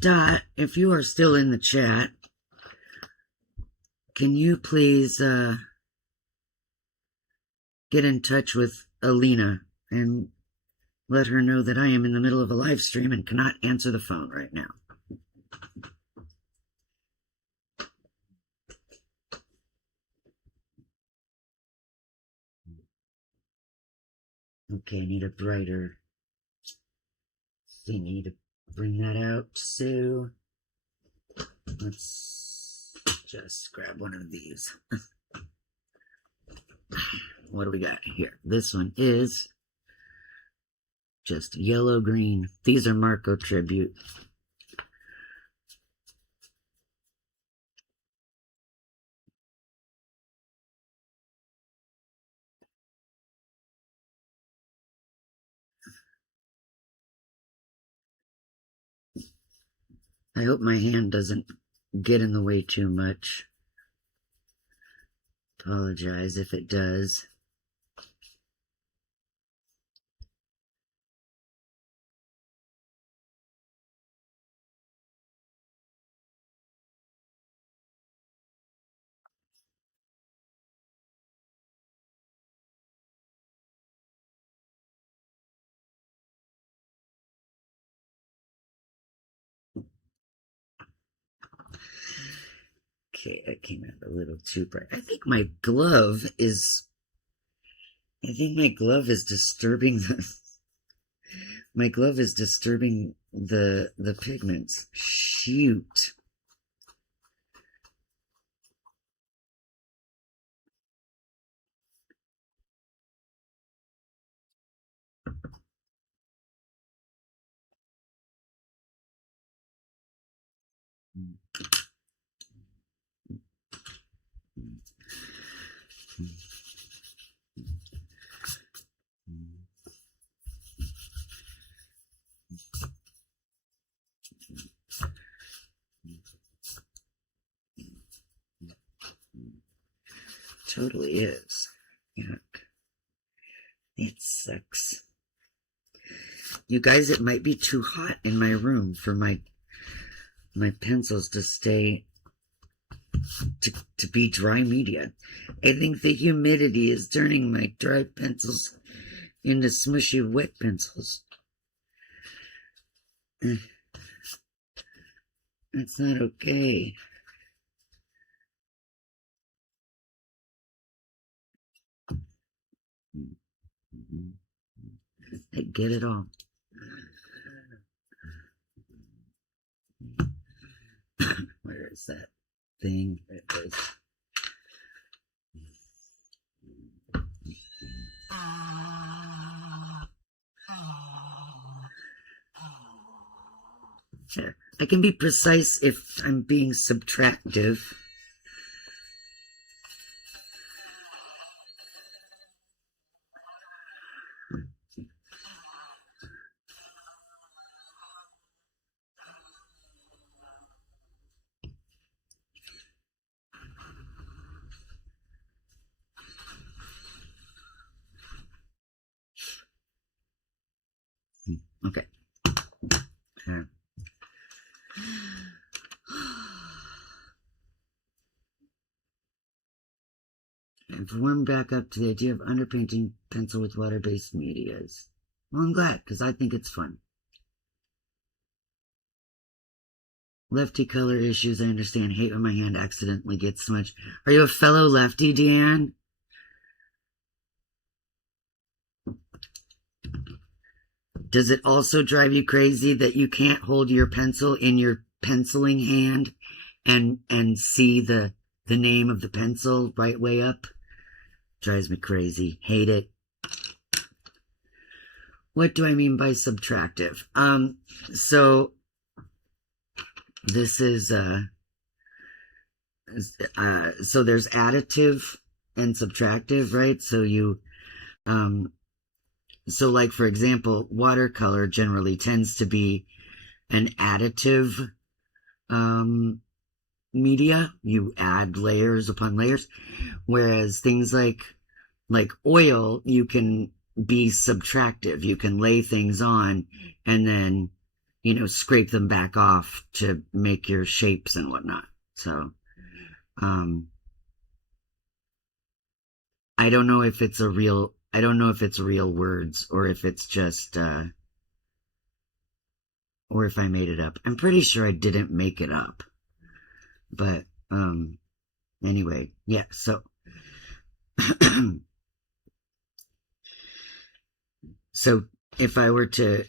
Dot, if you are still in the chat, can you please get in touch with Alina and let her know that I am in the middle of a live stream and cannot answer the phone right now. Okay, I need a brighter thingy to bring that out, Sue. Let's just grab one of these. What do we got here? This one is just yellow-green. These are Marco Tribute. I hope my hand doesn't get in the way too much. Apologize if it does. Okay, that came out a little too bright. I think my glove is disturbing my glove is disturbing the pigments. Shoot. Totally is. Yuck. It sucks. You guys, it might be too hot in my room for my pencils to stay to be dry media. I think the humidity is turning my dry pencils into smushy wet pencils. That's not okay. I get it all. Where is that thing? There it is. There. I can be precise if I'm being subtractive. Okay. I've warmed back up to the idea of underpainting pencil with water-based medias. Well, I'm glad, because I think it's fun. Lefty color issues, I understand. Hate when my hand accidentally gets smudged. Are you a fellow lefty, Deanne? Does it also drive you crazy that you can't hold your pencil in your penciling hand and see the name of the pencil right way up? Drives me crazy. Hate it. What do I mean by subtractive? So this is so there's additive and subtractive, right? So you so like for example, watercolor generally tends to be an additive media. You add layers upon layers, whereas things like oil, you can be subtractive. You can lay things on and then, you know, scrape them back off to make your shapes and whatnot. So I don't know if it's real words or if it's just or if I made it up. I'm pretty sure I didn't make it up. But anyway, yeah, so so if I were to,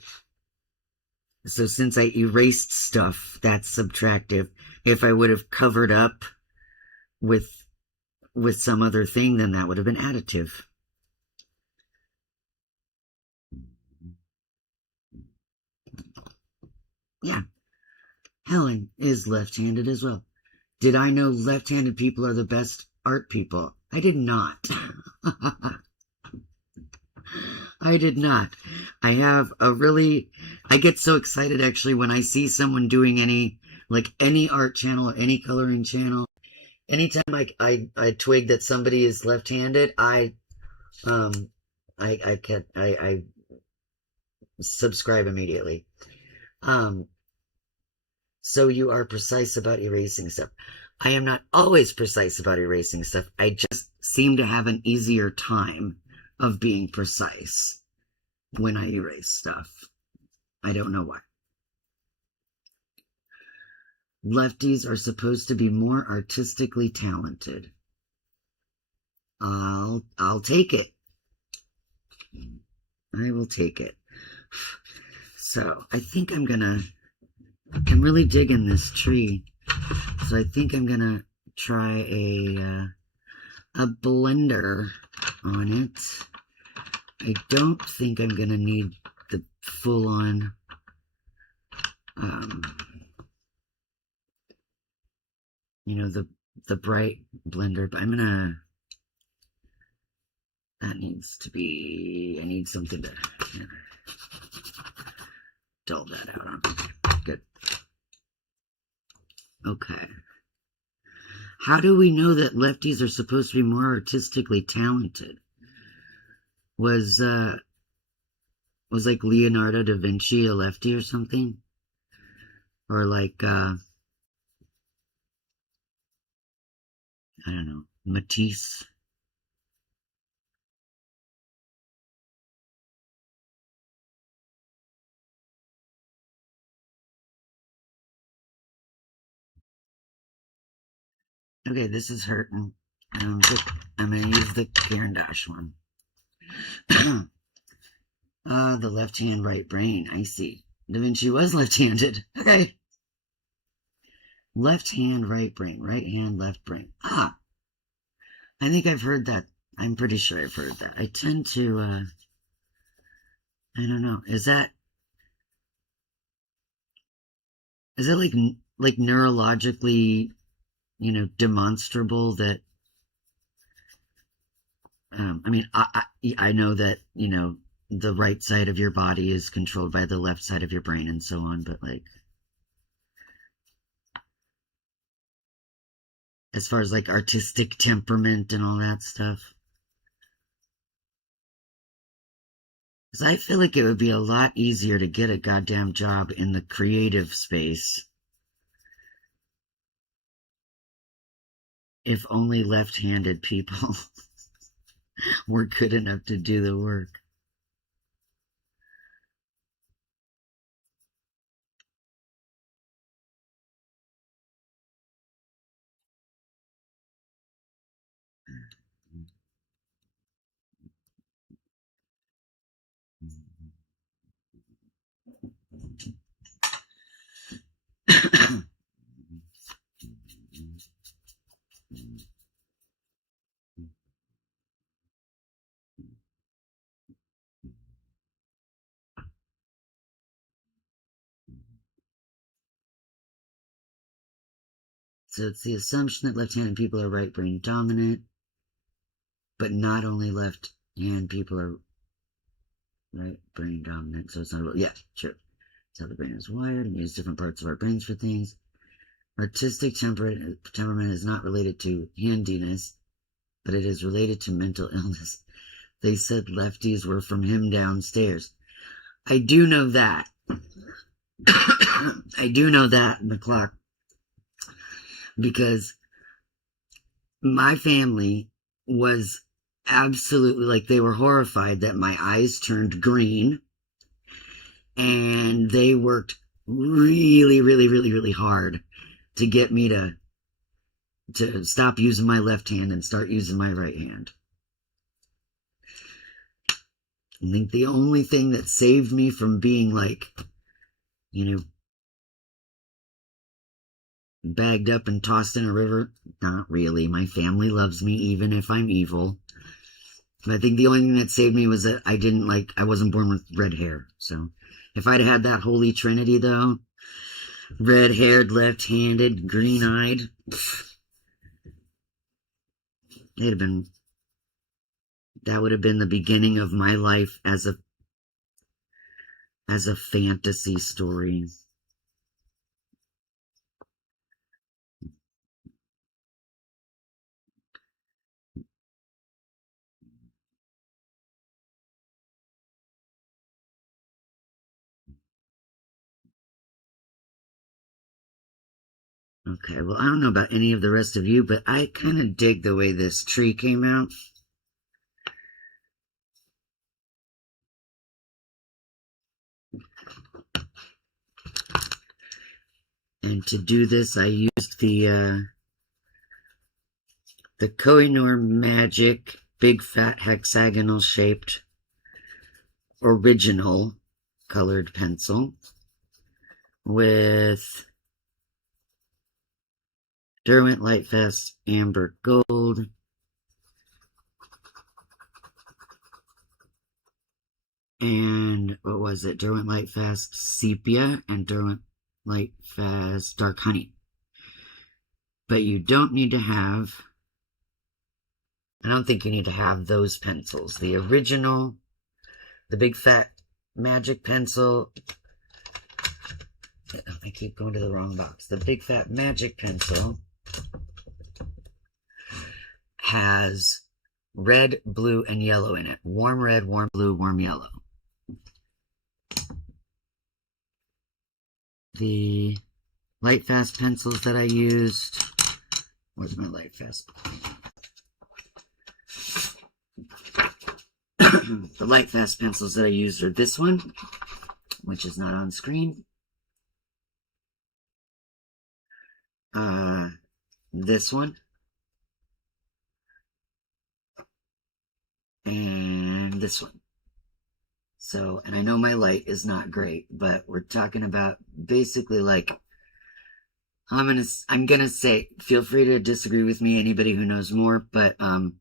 so since I erased stuff, that's subtractive. If I would have covered up with some other thing, then that would have been additive. Yeah. Helen is left-handed as well. Did I know left-handed people are the best art people? I did not. I did not. I get so excited actually when I see someone doing any Like any art channel or any coloring channel, anytime I twig that somebody is left-handed, um I subscribe immediately. Um, so you are precise about erasing stuff. I am not always precise about erasing stuff. I just seem to have an easier time of being precise when I erase stuff. I don't know why. Lefties are supposed to be more artistically talented. I'll take it. I will take it. So I think I'm really digging this tree. So I think I'm gonna try a blender on it. I don't think I'm gonna need the full-on the bright blender, but that needs to be, I need something to dull that out on. Good. Okay. How do we know that lefties are supposed to be more artistically talented? Was like Leonardo da Vinci a lefty or something? Or like, I don't know, Matisse? Okay, this is hurting. I'm going to use the Caran d'Ache one. The left hand, right brain. I see. Da Vinci was left-handed. Okay. Left hand, right brain. Right hand, left brain. I think I've heard that. I'm pretty sure I've heard that. I tend to, I don't know. Is that like neurologically, demonstrable that, I mean, I know that, the right side of your body is controlled by the left side of your brain and so on, but like, as far as like artistic temperament and all that stuff. Because I feel like it would be a lot easier to get a goddamn job in the creative space if only left-handed people were good enough to do the work. So it's the assumption that left-handed people are right brain dominant, but not only left hand people are right brain dominant. So it's not yeah, sure. It's how the brain is wired and we use different parts of our brains for things. Artistic temperament is not related to handiness, but it is related to mental illness. They said lefties were from him downstairs. I do know that. I do know that, McClock, because my family was absolutely like, they were horrified that my eyes turned green, and they worked really, really, really, really hard to get me to stop using my left hand and start using my right hand. I think the only thing that saved me from being like, bagged up and tossed in a river, not really. My family loves me even if I'm evil. But I think the only thing that saved me was that I wasn't born with red hair. So if I'd had that holy trinity though, red-haired, left-handed, green-eyed, that would have been the beginning of my life as a fantasy story. Okay, well, I don't know about any of the rest of you, but I kind of dig the way this tree came out. And to do this, I used the Koh-i-Noor Magic Big Fat Hexagonal Shaped Original colored pencil with Derwent Lightfast Amber Gold, and what was it? Derwent Lightfast Sepia and Derwent Lightfast Dark Honey. But you don't need to have, I don't think you need to have those pencils. The original, the Big Fat Magic Pencil, I keep going to the wrong box. The Big Fat Magic Pencil has red, blue, and yellow in it. Warm red, warm blue, warm yellow. The Lightfast pencils that I used, where's my Lightfast? The Lightfast pencils that I used are this one, which is not on screen. This one. And this one. So, and I know my light is not great, but we're talking about basically like, I'm gonna say, feel free to disagree with me, anybody who knows more, but I'm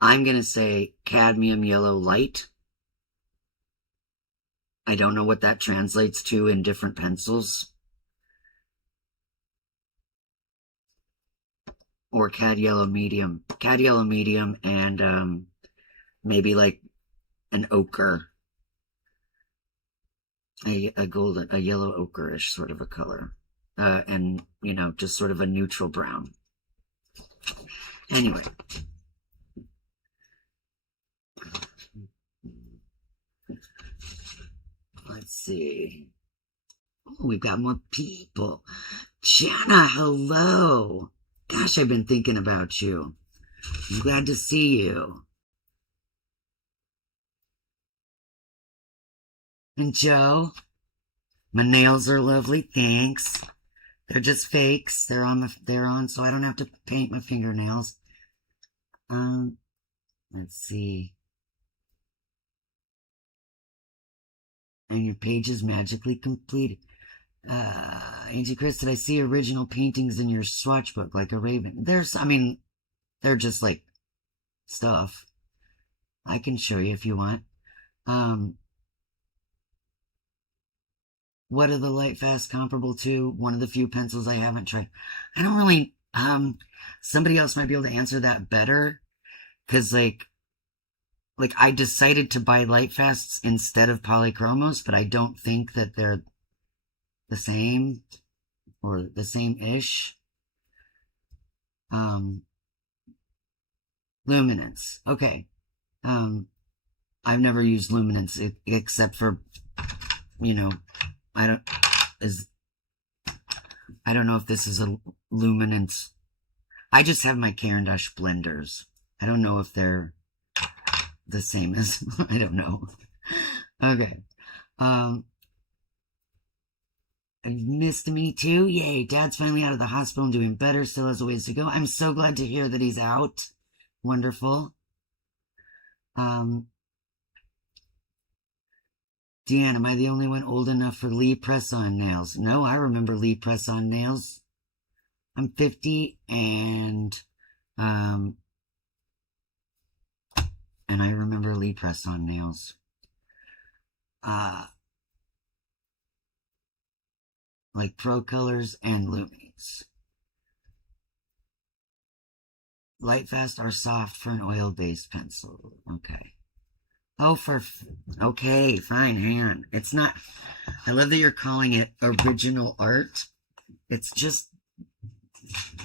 gonna say cadmium yellow light. I don't know what that translates to in different pencils. Or cad yellow medium, and maybe like an ochre, a yellow ochre-ish sort of a color, and you know, just sort of a neutral brown. Anyway, let's see. Oh, we've got more people. Jana, hello. Gosh, I've been thinking about you. I'm glad to see you. And Joe, my nails are lovely, thanks. They're just fakes. They're on, so I don't have to paint my fingernails. Let's see. And your page is magically completed. Auntie Chris, did I see original paintings in your swatch book, like a raven? They're just like stuff. I can show you if you want. What are the Lightfast comparable to? One of the few pencils I haven't tried. I don't really, somebody else might be able to answer that better. Cause like I decided to buy Lightfasts instead of Polychromos, but I don't think that they're the same or the same-ish. Luminance. Okay. I've never used Luminance except for, you know, I don't know if this is a Luminance. I just have my Caran d'Ache blenders. I don't know if they're the same as, I don't know. Okay. Missed me too. Yay. Dad's finally out of the hospital and doing better. Still has a ways to go. I'm so glad to hear that he's out. Wonderful. Deanne, am I the only one old enough for Lee press-on nails? No, I remember Lee press-on nails. I'm 50 and I remember Lee press-on nails. Like Pro Colors and Lumies. Lightfast are soft for an oil-based pencil. Okay. Oh, okay, fine, hang on. It's not, I love that you're calling it original art. It's just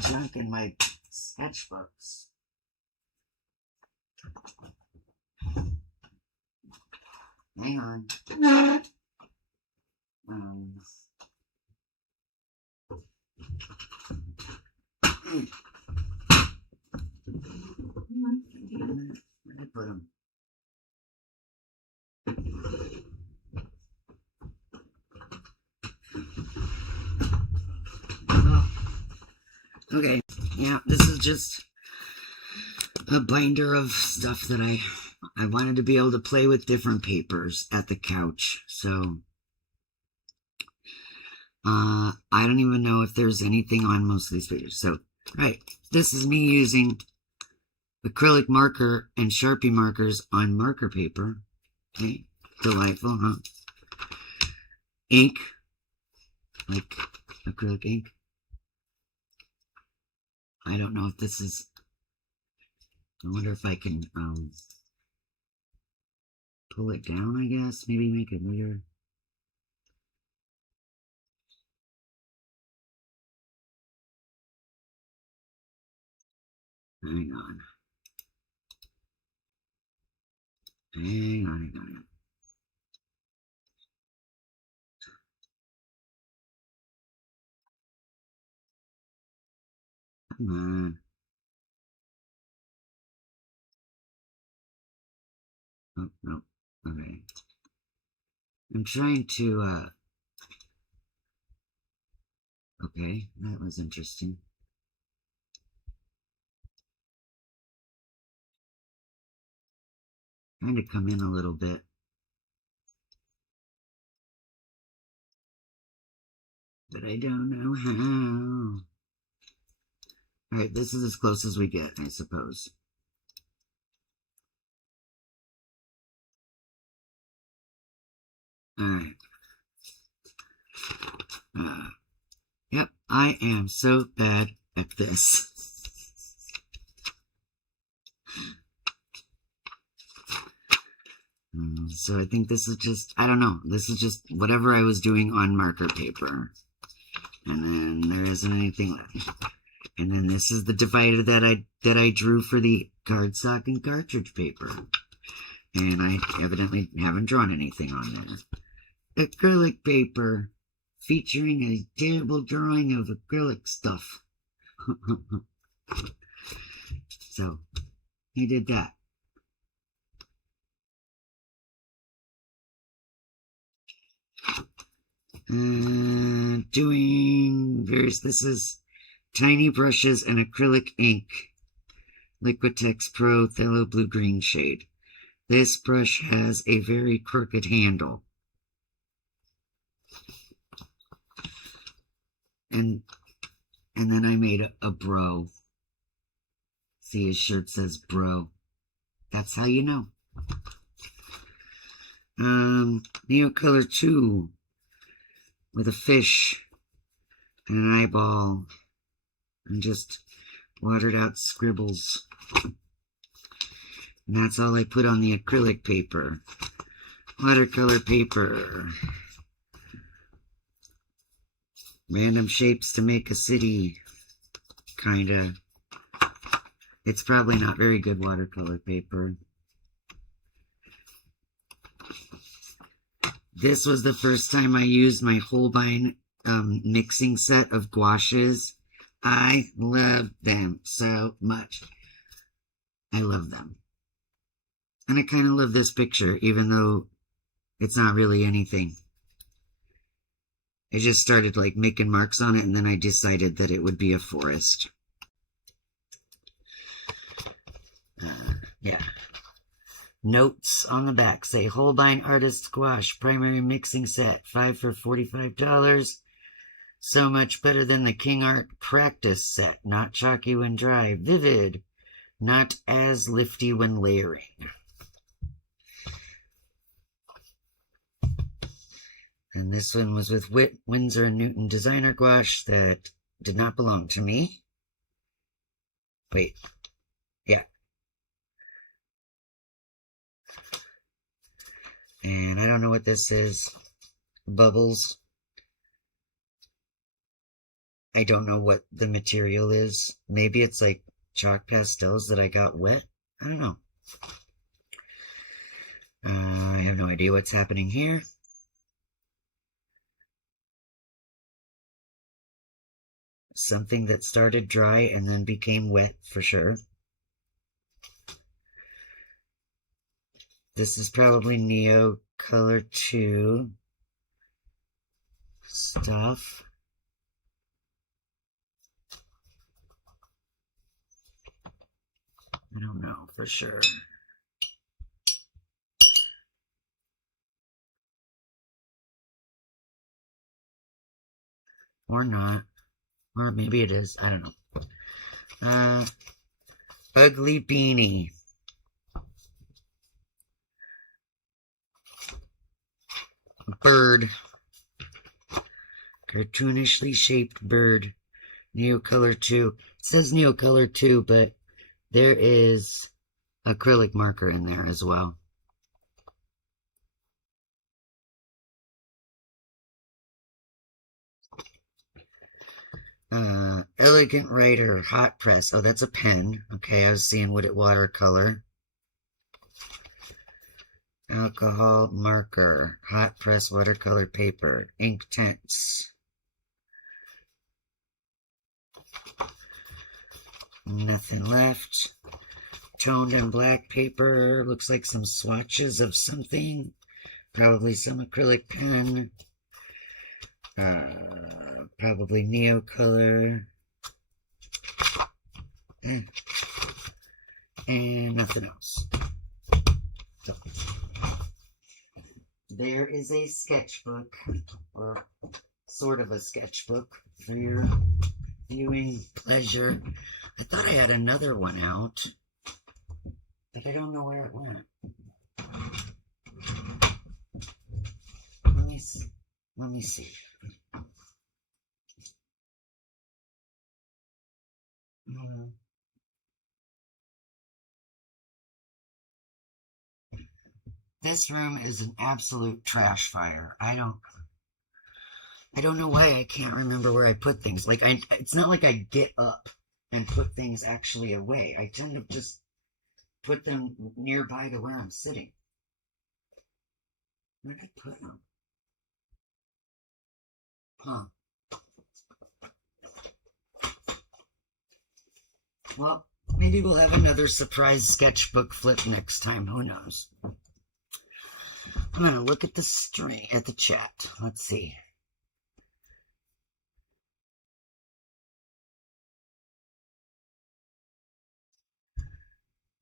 junk in my sketchbooks. Hang on. Where'd I put them? Okay, yeah, this is just a binder of stuff that I wanted to be able to play with different papers at the couch. So I don't even know if there's anything on most of these pages. So, right, this is me using acrylic marker and Sharpie markers on marker paper. Okay, delightful, huh? Ink, like acrylic ink. I don't know if this is, I wonder if I can pull it down, I guess. Maybe make it bigger. Hang on. Hang on, hang on. Come on. Oh, no. Okay. I'm trying to, okay, that was interesting. Trying to come in a little bit. But I don't know how. Alright, this is as close as we get, I suppose. Alright. Yep, I am so bad at this. So I think this is just, I don't know, this is just whatever I was doing on marker paper. And then there isn't anything left. And then this is the divider that I drew for the cardstock and cartridge paper. And I evidently haven't drawn anything on there. Acrylic paper, featuring a terrible drawing of acrylic stuff. So, he did that. Doing various, this is tiny brushes and acrylic ink. Liquitex Pro Phthalo Blue Green shade. This brush has a very crooked handle. And then I made a bro. See, his shirt says bro. That's how you know. Neocolor 2 with a fish and an eyeball and just watered out scribbles. And that's all I put on the acrylic paper. Watercolor paper. Random shapes to make a city. Kinda. It's probably not very good watercolor paper. This was the first time I used my Holbein mixing set of gouaches. I love them so much. I love them. And I kind of love this picture, even though it's not really anything. I just started like making marks on it, and then I decided that it would be a forest. Yeah. Notes on the back say Holbein Artist Gouache Primary Mixing Set, 5 for $45. So much better than the King Art Practice Set. Not chalky when dry. Vivid. Not as lifty when layering. And this one was with Winsor & Newton Designer Gouache that did not belong to me. Wait. Yeah. And I don't know what this is. Bubbles. I don't know what the material is. Maybe it's like chalk pastels that I got wet. I don't know. I have no idea what's happening here. something that started dry and then became wet for sure. This is probably Neo Color 2 stuff. I don't know for sure. Or not. Or maybe it is. I don't know. Ugly Beanie. Bird. Cartoonishly shaped bird. Neocolor 2. It says Neocolor 2, but there is acrylic marker in there as well. Elegant Writer, Hot Press. Oh, that's a pen. Okay, I was seeing would it watercolor. Alcohol marker, hot press watercolor paper, Inktense. Nothing left. Toned and black paper. Looks like some swatches of something. Probably some acrylic pen. Probably Neocolor. And nothing else. So, there is a sketchbook, or sort of a sketchbook, for your viewing pleasure. I thought I had another one out, but I don't know where it went. Let me see. This room is an absolute trash fire. I don't know why I can't remember where I put things. Like, it's not like I get up and put things actually away. I tend to just put them nearby to where I'm sitting. Where did I put them? Huh. Well, maybe we'll have another surprise sketchbook flip next time. Who knows? I'm gonna look at the string, at the chat. Let's see.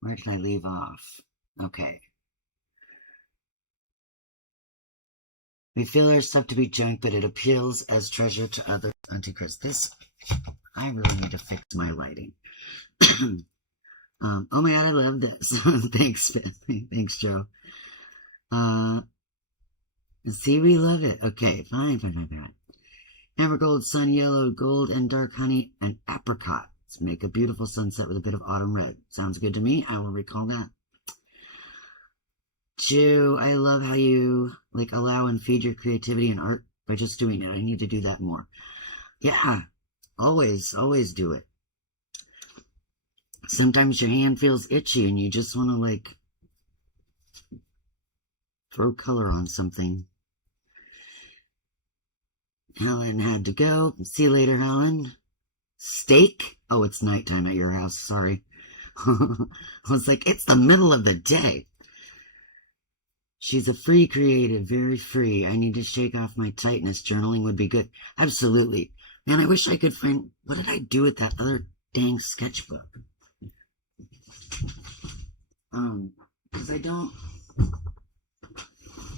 Where did I leave off? Okay. We feel our stuff to be junk, but it appeals as treasure to others. Auntie Chris, I really need to fix my lighting. Oh my god, I love this. Thanks, thanks, Joe. See, we love it. Okay, fine. Amber gold, sun yellow, gold, and dark honey, and apricot. Let's make a beautiful sunset with a bit of autumn red. Sounds good to me. I will recall that. Joe, I love how you allow and feed your creativity and art by just doing it. I need to do that more. Yeah, always do it. Sometimes your hand feels itchy and you just want to throw color on something. Helen had to go. See you later, Helen. Steak? Oh, it's nighttime at your house. Sorry. I was like, it's the middle of the day. She's a free creative, very free. I need to shake off my tightness. Journaling would be good. Absolutely. Man, I wish I could find... What did I do with that other dang sketchbook? Because I don't...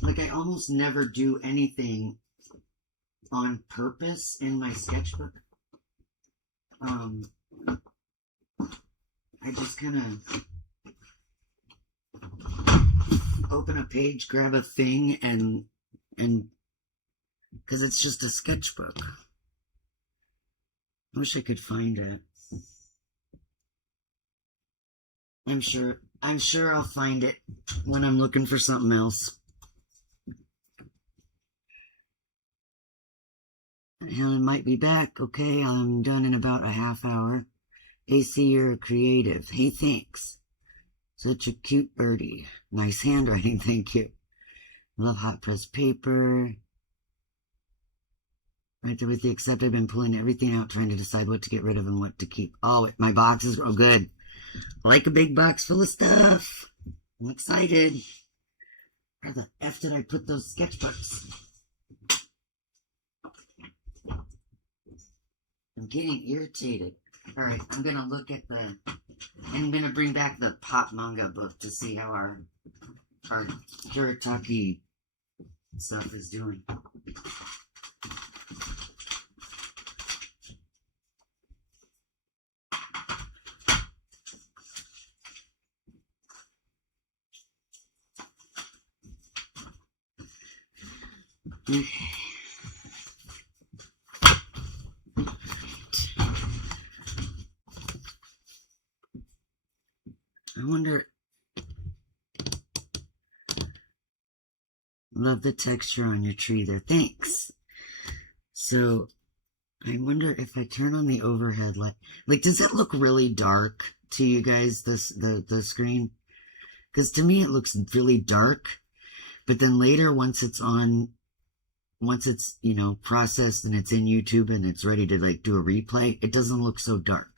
I almost never do anything on purpose in my sketchbook. I just kind of open a page, grab a thing, and because it's just a sketchbook. I wish I could find it. I'm sure I'll find it when I'm looking for something else. Helen might be back. Okay, I'm done in about a half hour. AC, you're creative. Hey, thanks. Such a cute birdie. Nice handwriting, thank you. Love hot press paper. Right there with the except I've been pulling everything out, trying to decide what to get rid of and what to keep. Oh, my boxes are good. Like a big box full of stuff. I'm excited. Where the F did I put those sketchbooks? I'm getting irritated. Alright, I'm going to look at I'm going to bring back the pop manga book to see how our Kuretake stuff is doing. Okay. I wonder. Love the texture on your tree there. Thanks. So, I wonder if I turn on the overhead light. Like, does it look really dark to you guys, the screen? Because to me it looks really dark. But then later, once it's, you know, processed and it's in YouTube and it's ready to, like, do a replay, it doesn't look so dark.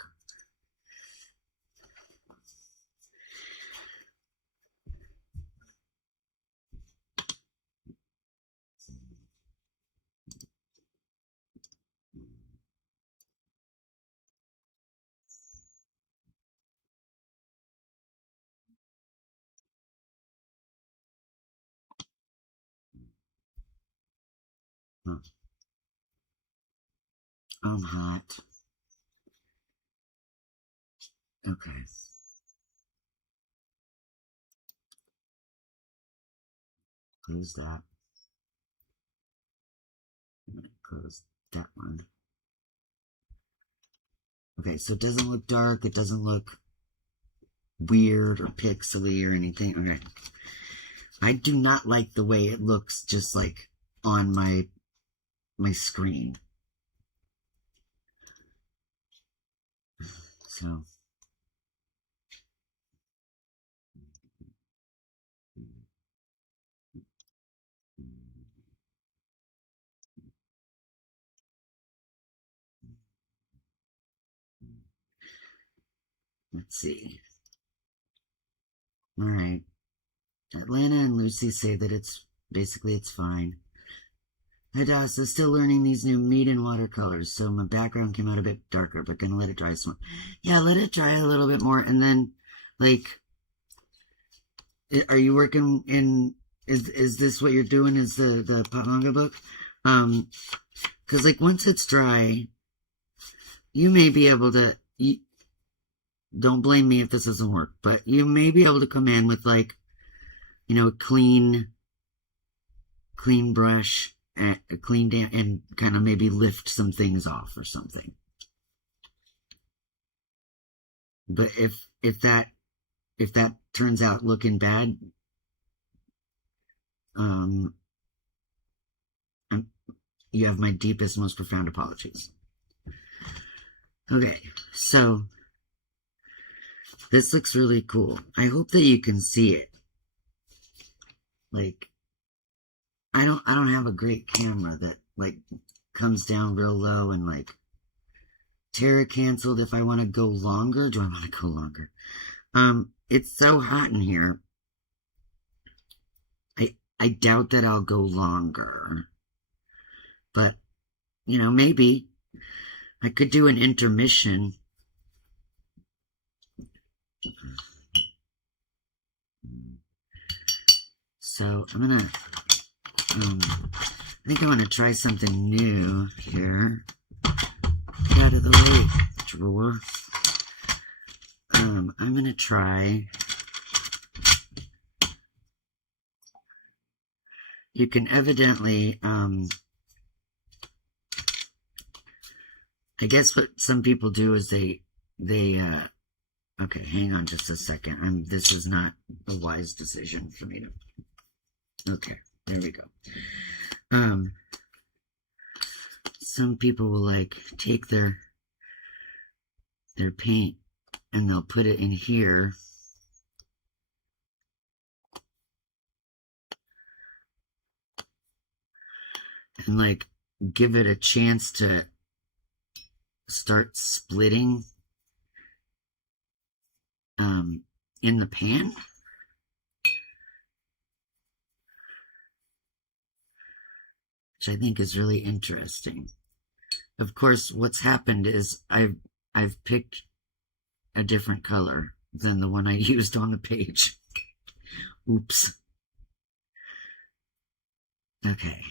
Huh. I'm hot. Okay. Close that. I'm gonna close that one. Okay, so it doesn't look dark. It doesn't look weird or pixely or anything. Okay. I do not like the way it looks just like on my screen. So let's see. All right. Atlanta and Lucy say that it's fine. Hadassah is still learning these new meat and watercolors, so my background came out a bit darker, but gonna let it dry some more. Yeah, let it dry a little bit more, and then, like, are you working in, is this what you're doing, is the pop manga book? Because, like, once it's dry, you may be able to, don't blame me if this doesn't work, but you may be able to come in with, like, you know, a clean brush, and clean down, and kind of maybe lift some things off or something. But if that turns out looking bad, you have my deepest, most profound apologies. Okay, so this looks really cool. I hope that you can see it. Like, I don't have a great camera that, like, comes down real low and, like, Terra canceled. If I want to go longer, do I want to go longer? It's so hot in here. I doubt that I'll go longer. But, you know, maybe I could do an intermission. So I'm gonna, I think I want to try something new here. Get out of the way, drawer. I'm gonna try. You can evidently, I guess what some people do is they, okay, hang on just a second. This is not a wise decision for me to, okay, there we go. Some people will, like, take their paint and they'll put it in here. And, like, give it a chance to start splitting in the pan. Which I think is really interesting. Of course, what's happened is I've picked a different color than the one I used on the page. Oops. Okay.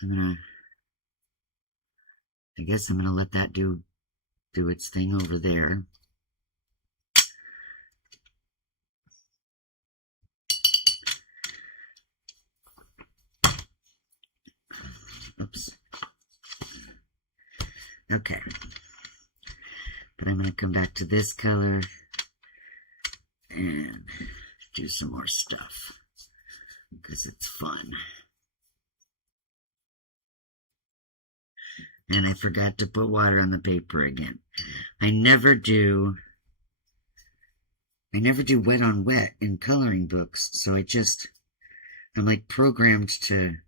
I guess I'm gonna let that do its thing over there. Oops. Okay. But I'm gonna come back to this color and do some more stuff because it's fun. And I forgot to put water on the paper again. I never do wet on wet in coloring books, so I'm like programmed to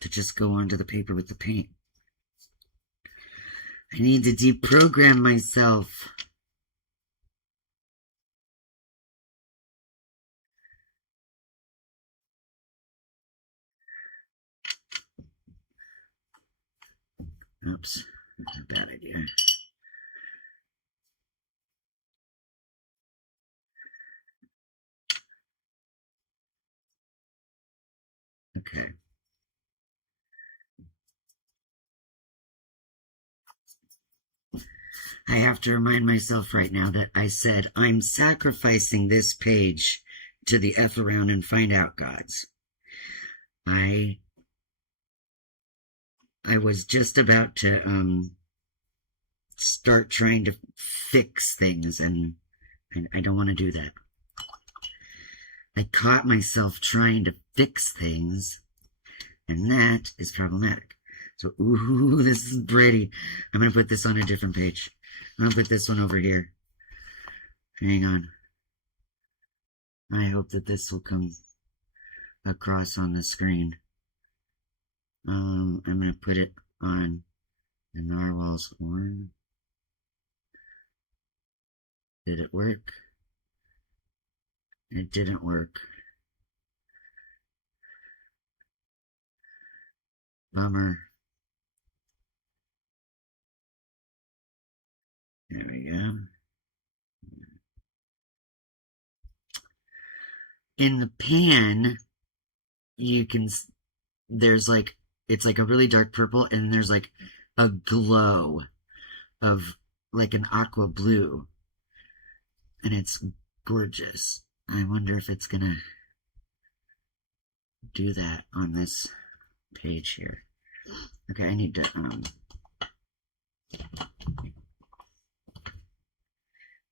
just go onto the paper with the paint. I need to deprogram myself. Oops, bad idea. Okay. I have to remind myself right now that I said I'm sacrificing this page to the F around and find out gods. I was just about to start trying to fix things, and I don't want to do that. I caught myself trying to fix things, and that is problematic. So, ooh, this is pretty. I'm going to put this on a different page. I'm going to put this one over here. Hang on. I hope that this will come across on the screen. I'm going to put it on the narwhal's horn. Did it work? It didn't work. Bummer. There we go. In the pan, you can, there's like, it's like a really dark purple, and there's like a glow of like an aqua blue. And it's gorgeous. I wonder if it's gonna do that on this page here. Okay, I need to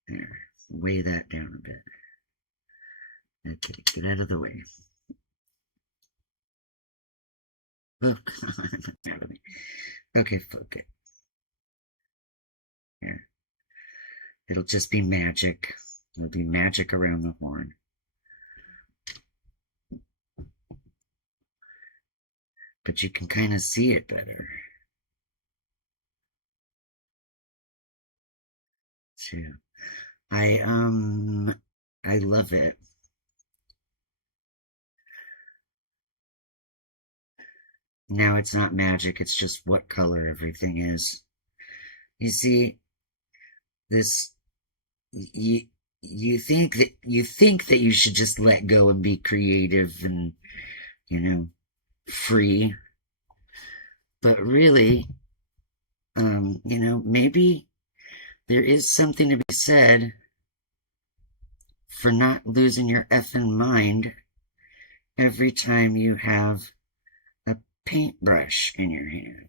there, weigh that down a bit. Okay, get out of the way. Oh, out of me. Okay, focus. Here. It'll just be magic. It'll be magic around the horn. But you can kind of see it better. Too. I love it. Now it's not magic, it's just what color everything is. You see, this, you think that you should just let go and be creative and, you know, free. But really, you know, maybe there is something to be said for not losing your effing mind every time you have a paintbrush in your hand.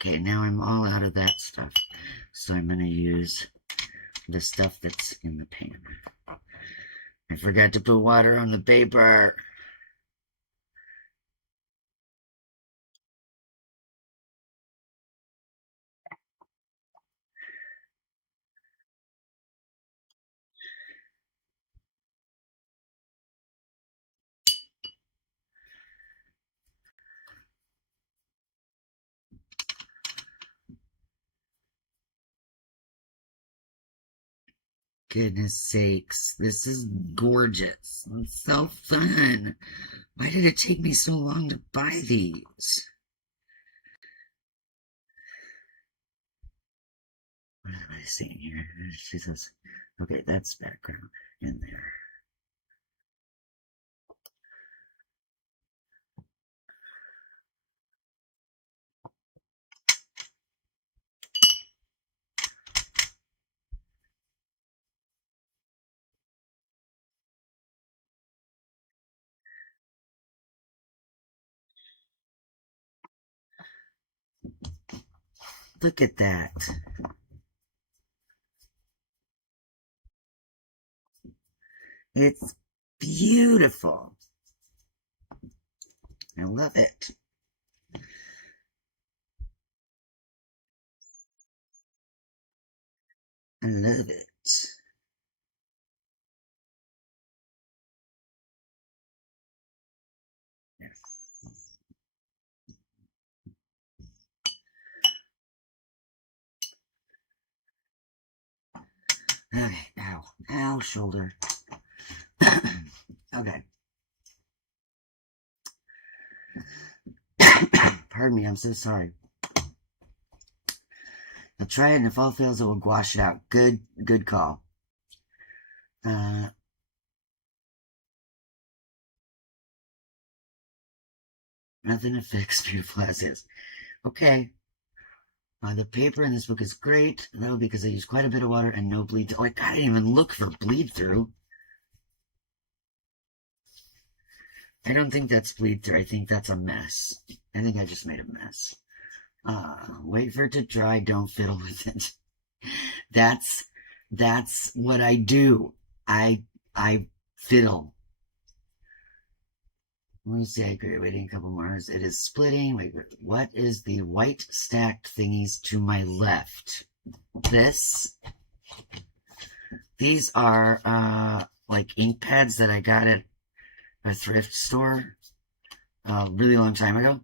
Okay, now I'm all out of that stuff. So I'm going to use the stuff that's in the pan. I forgot to put water on the paper. Goodness sakes, this is gorgeous. It's so fun. Why did it take me so long to buy these? What am I seeing here? She says, okay, that's background in there. Look at that. It's beautiful. I love it. I love it. Okay, ow, ow, shoulder. Okay. Pardon me, I'm so sorry. I'll try it, and if all fails, it will wash it out. Good call. Nothing to fix, beautiful as is. Okay. The paper in this book is great, though, because I use quite a bit of water and no bleed. Oh, I didn't even look for bleed through. I don't think that's bleed through. I think that's a mess. I think I just made a mess. Wait for it to dry. Don't fiddle with it. That's what I do. I fiddle. Let me see. I agree. Waiting a couple more hours. It is splitting. Wait, what is the white stacked thingies to my left? This. These are like ink pads that I got at a thrift store a really long time ago.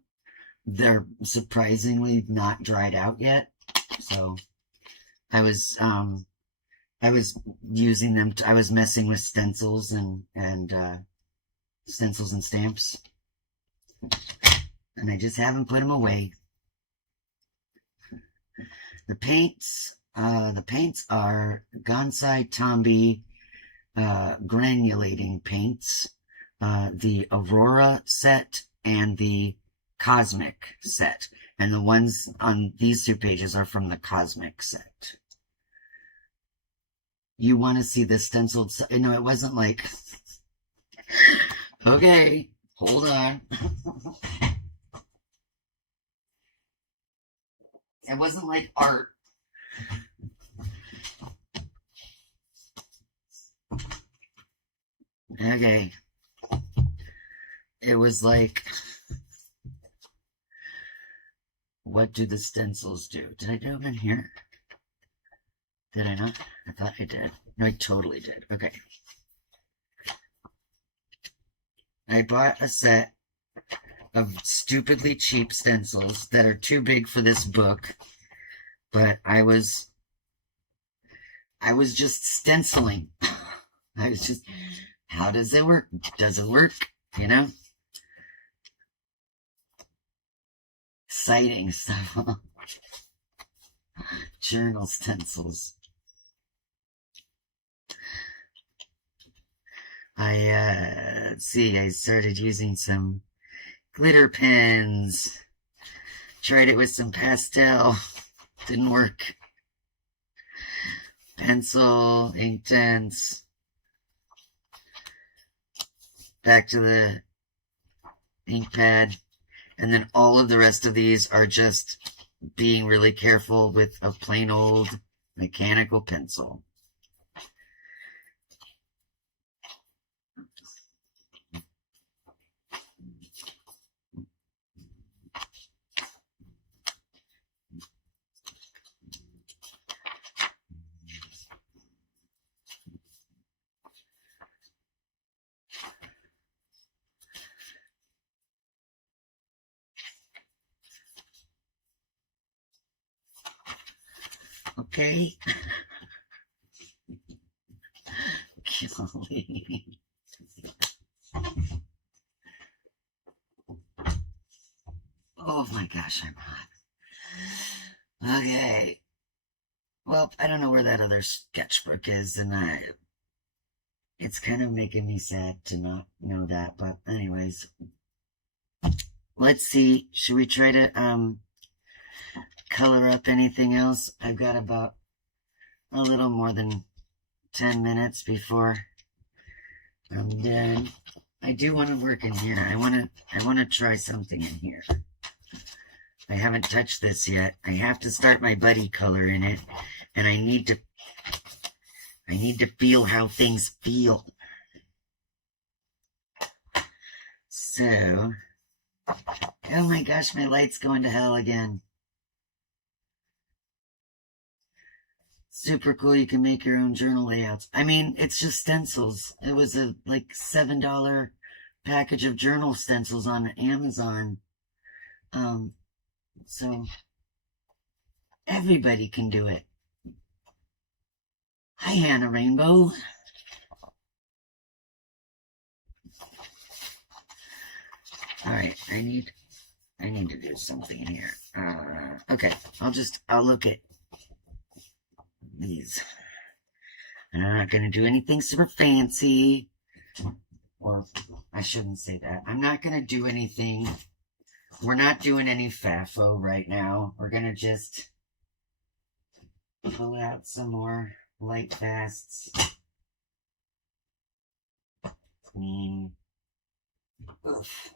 They're surprisingly not dried out yet. So I was using them. I was messing with stencils and stencils and stamps, and I just haven't put them away. The paints are Gansai Tombi granulating paints, the Aurora set and the Cosmic set, and the ones on these 2 pages are from the Cosmic set. You want to see the stenciled? No, it wasn't like. Okay, hold on. It wasn't like art. Okay. It was like, what do the stencils do? Did I do them in here? Did I not? I thought I did. No, I totally did. Okay. I bought a set of stupidly cheap stencils that are too big for this book, but I was just stenciling. I was just, how does it work? Does it work? You know? Exciting stuff. Journal stencils. Let's see, I started using some glitter pens. Tried it with some pastel. Didn't work. Pencil, ink tents. Back to the ink pad. And then all of the rest of these are just being really careful with a plain old mechanical pencil. okay? Golly. Oh my gosh, I'm hot. Okay. Well, I don't know where that other sketchbook is, and it's kind of making me sad to not know that, but anyways. Let's see. Should we try to color up anything else? I've got about a little more than 10 minutes before I'm done. I do want to work in here. I want to try something in here. I haven't touched this yet. I have to start my buddy color in it, and I need to feel how things feel. So, oh my gosh, my light's going to hell again. Super cool. You can make your own journal layouts. I mean, it's just stencils. It was a like $7 package of journal stencils on Amazon. So everybody can do it. Hi, Hannah Rainbow. All right, I need to do something here. Okay, I'll look at these. And I'm not going to do anything super fancy. Well, I shouldn't say that. I'm not going to do anything. We're not doing any FAFO right now. We're going to just pull out some more light fasts. Clean. Oof.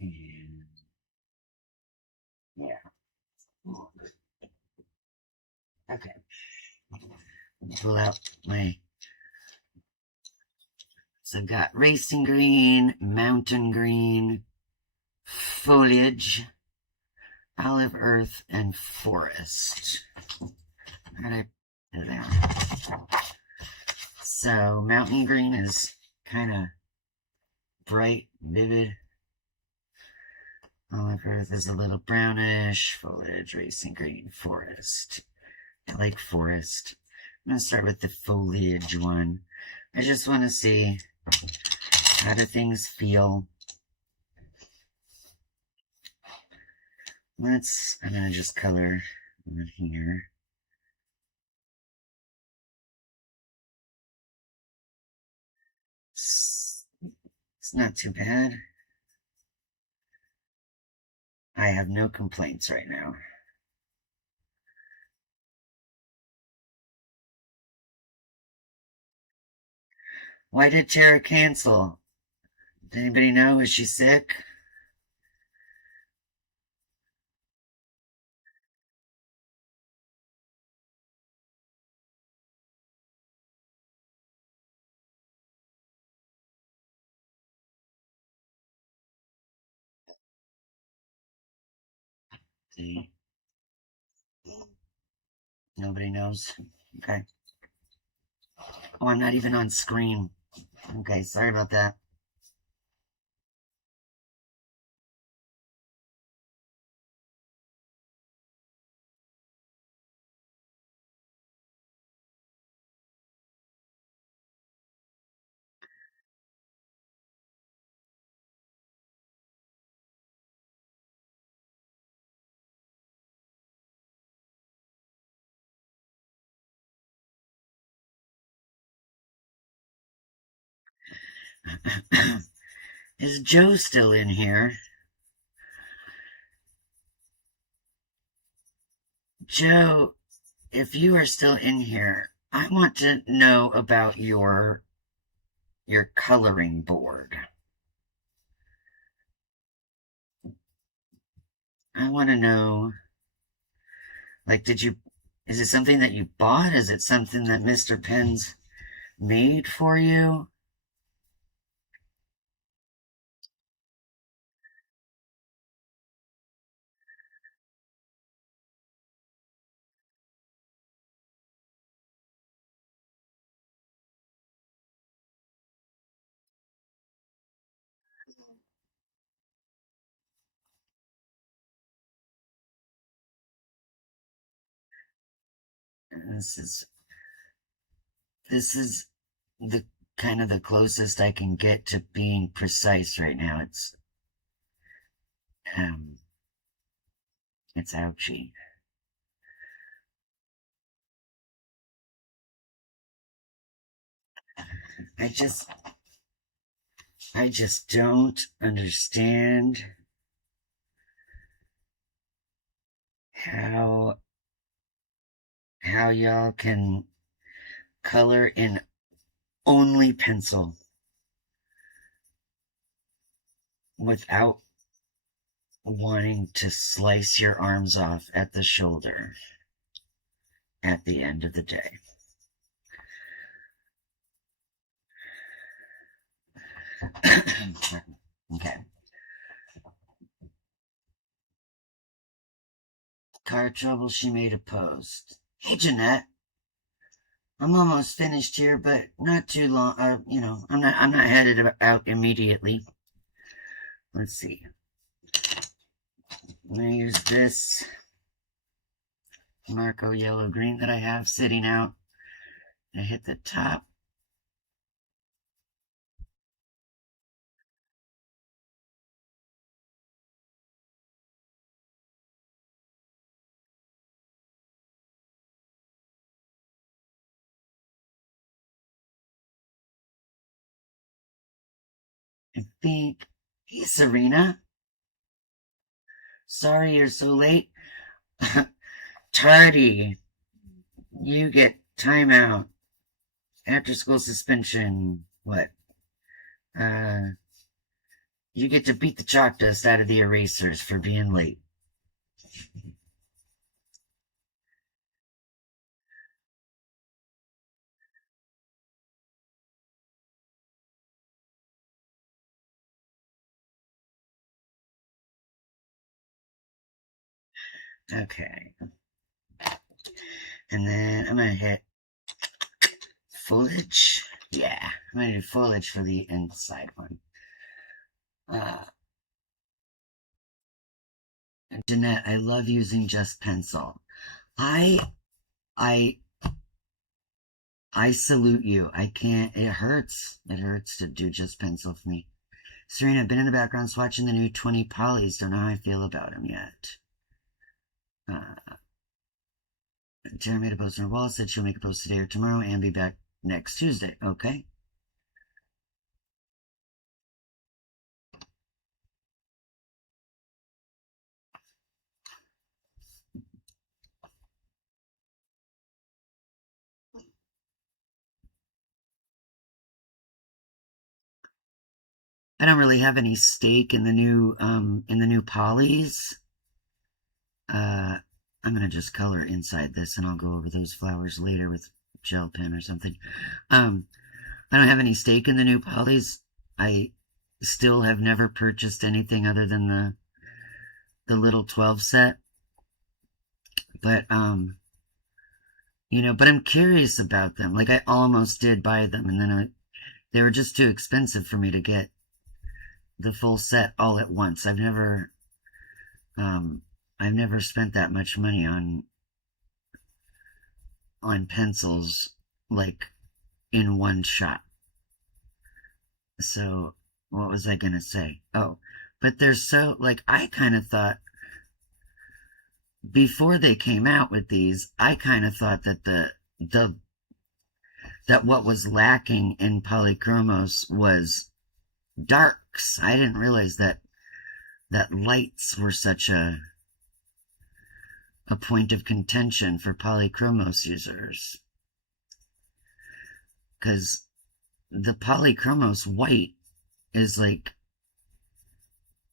And yeah. Okay. Pull out my. So I've got racing green, mountain green, foliage, olive earth, and forest. How did I do that? So mountain green is kind of bright, vivid. Olive earth is a little brownish. Foliage, racing green, forest. I like forest. I'm going to start with the foliage one. I just want to see, how do things feel? I'm going to just color one here. It's not too bad. I have no complaints right now. Why did Tara cancel? Does anybody know? Is she sick? See? Nobody knows. Okay. Oh, I'm not even on screen. Okay, sorry about that. Is Joe still in here? Joe, if you are still in here, I want to know about your coloring board. I want to know, like, is it something that you bought? Is it something that Mr. Penn's made for you? This is the kind of the closest I can get to being precise right now. It's ouchy. I just don't understand how y'all can color in only pencil without wanting to slice your arms off at the shoulder at the end of the day. Okay. Car trouble, she made a post. Hey, Jeanette. I'm almost finished here, but not too long. I'm not headed out immediately. Let's see. I'm gonna use this Marco yellow green that I have sitting out. I hit the top. I think. Hey, Serena. Sorry you're so late. Tardy. You get timeout. After school suspension. What? You get to beat the chalk dust out of the erasers for being late. Okay. And then I'm gonna hit foliage. Yeah, I'm gonna do foliage for the inside one. Jeanette, I love using just pencil. I I I salute you. I can't. It hurts. It hurts to do just pencil for me. Serena, I've been in the background watching the new 20 polys. Don't know how I feel about them yet. Tara made a post on her wall. Said she'll make a post today or tomorrow and be back next Tuesday. Okay. I don't really have any stake in the new polys. I'm gonna just color inside this, and I'll go over those flowers later with gel pen or something. I don't have any stake in the new polys. I still have never purchased anything other than the little 12 set. But but I'm curious about them. Like I almost did buy them, and then they were just too expensive for me to get the full set all at once. I've never spent that much money on pencils like in one shot. So what was I gonna say? Oh, but they're so like I kind of thought before they came out with these, I kind of thought that that what was lacking in polychromos was darks. I didn't realize that lights were such a point of contention for polychromos users. Because the polychromos white is like,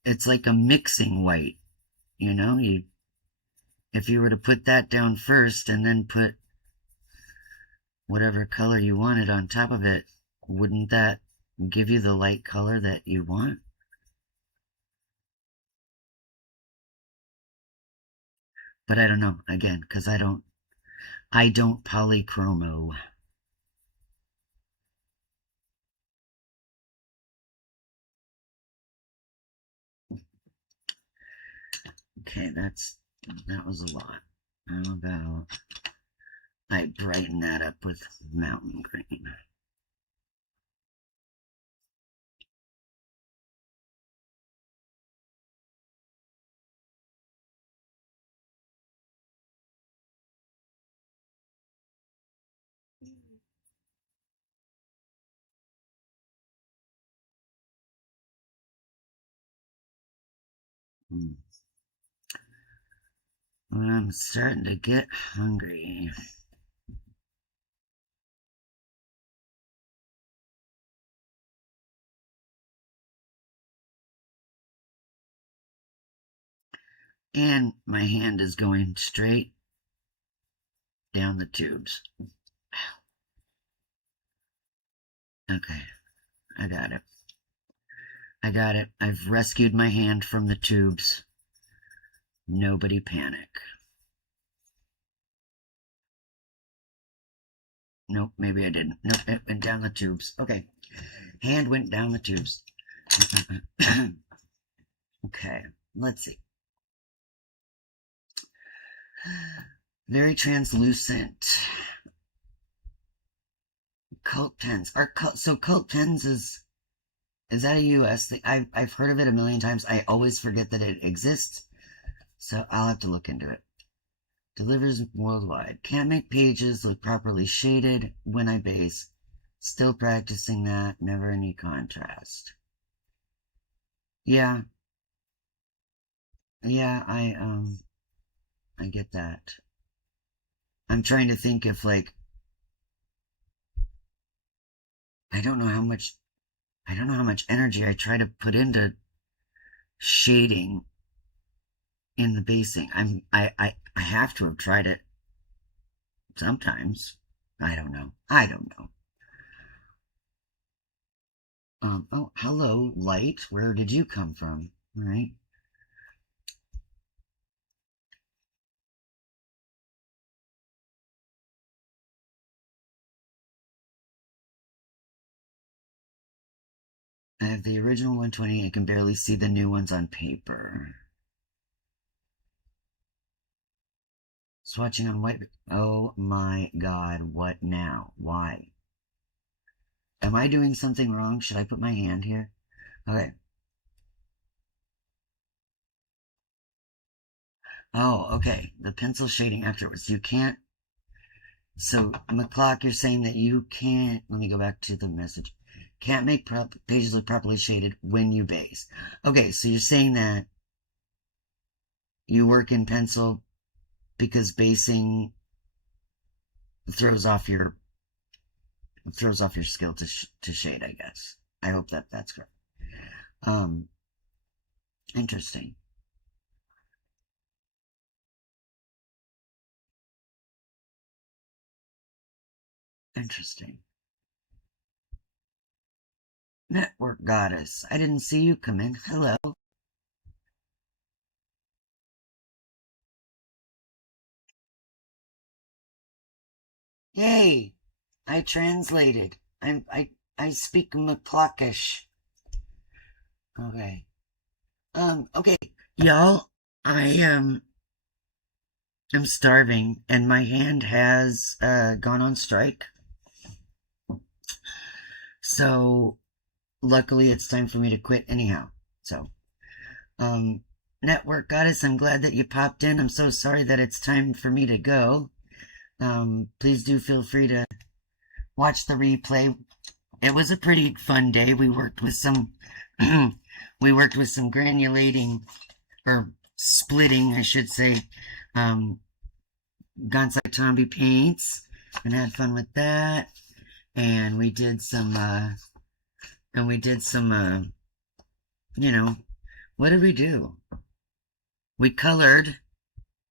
it's like a mixing white, if you were to put that down first and then put whatever color you wanted on top of it, wouldn't that give you the light color that you want? But I don't know, again, because I don't polychromo. Okay, that was a lot. How about I brighten that up with mountain green. I'm starting to get hungry. And my hand is going straight down the tubes. Okay, I got it. I got it. I've rescued my hand from the tubes. Nobody panic. Nope, maybe I didn't. Nope, it went down the tubes. Okay, hand went down the tubes. Okay, let's see. Very translucent. Cult pens. So cult pens is that a US thing? I've heard of it a million times. I always forget that it exists. So I'll have to look into it. Delivers worldwide. Can't make pages look properly shaded when I base. Still practicing that. Never any contrast. Yeah. Yeah, I get that. I'm trying to think if, like, I don't know how much energy I try to put into shading in the basing. I have to have tried it sometimes. I don't know. Oh, hello, light. Where did you come from? All right. I have the original 120. I can barely see the new ones on paper. Swatching on white. Oh my god, what now? Why? Am I doing something wrong? Should I put my hand here? Okay. Oh, okay. The pencil shading afterwards. You can't. So, McClock, you're saying that you can't. Let me go back to the message. Can't make pages look properly shaded when you base. Okay, so you're saying that you work in pencil because basing throws off your skill to shade, I guess. I hope that's correct. Interesting. Interesting. Network goddess. I didn't see you come in. Hello. Yay! I translated. I speak McClockish. Okay. Okay. Y'all, I'm starving and my hand has gone on strike. So luckily it's time for me to quit anyhow. So Network Goddess, I'm glad that you popped in. I'm so sorry that it's time for me to go. Please do feel free to watch the replay. It was a pretty fun day. We worked with some granulating, or splitting, I should say, Gansai Tombi paints, and had fun with that. And we did some, you know, what did we do? We colored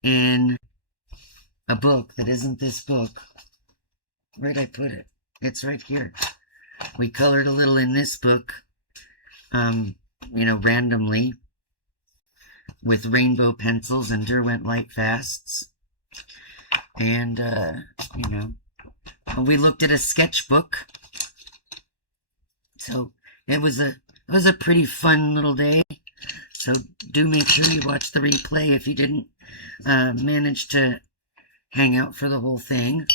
in a book that isn't this book. Where'd I put it? It's right here. We colored a little in this book, randomly with rainbow pencils and Derwent Light Fasts. And, we looked at a sketchbook. So it was a pretty fun little day. So do make sure you watch the replay if you didn't manage to hang out for the whole thing.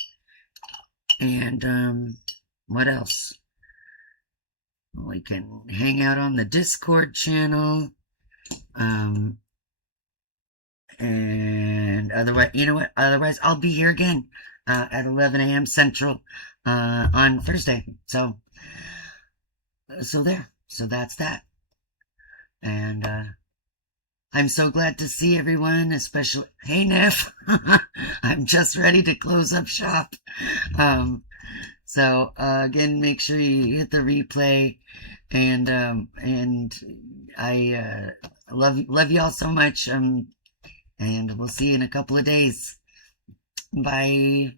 And what else? We can hang out on the Discord channel. And otherwise, you know what? Otherwise, I'll be here again at 11 a.m. Central on Thursday. So there. So that's that. And I'm so glad to see everyone, especially, hey, Neff. I'm just ready to close up shop. So again, make sure you hit the replay, and I love y'all so much. And we'll see you in a couple of days. Bye.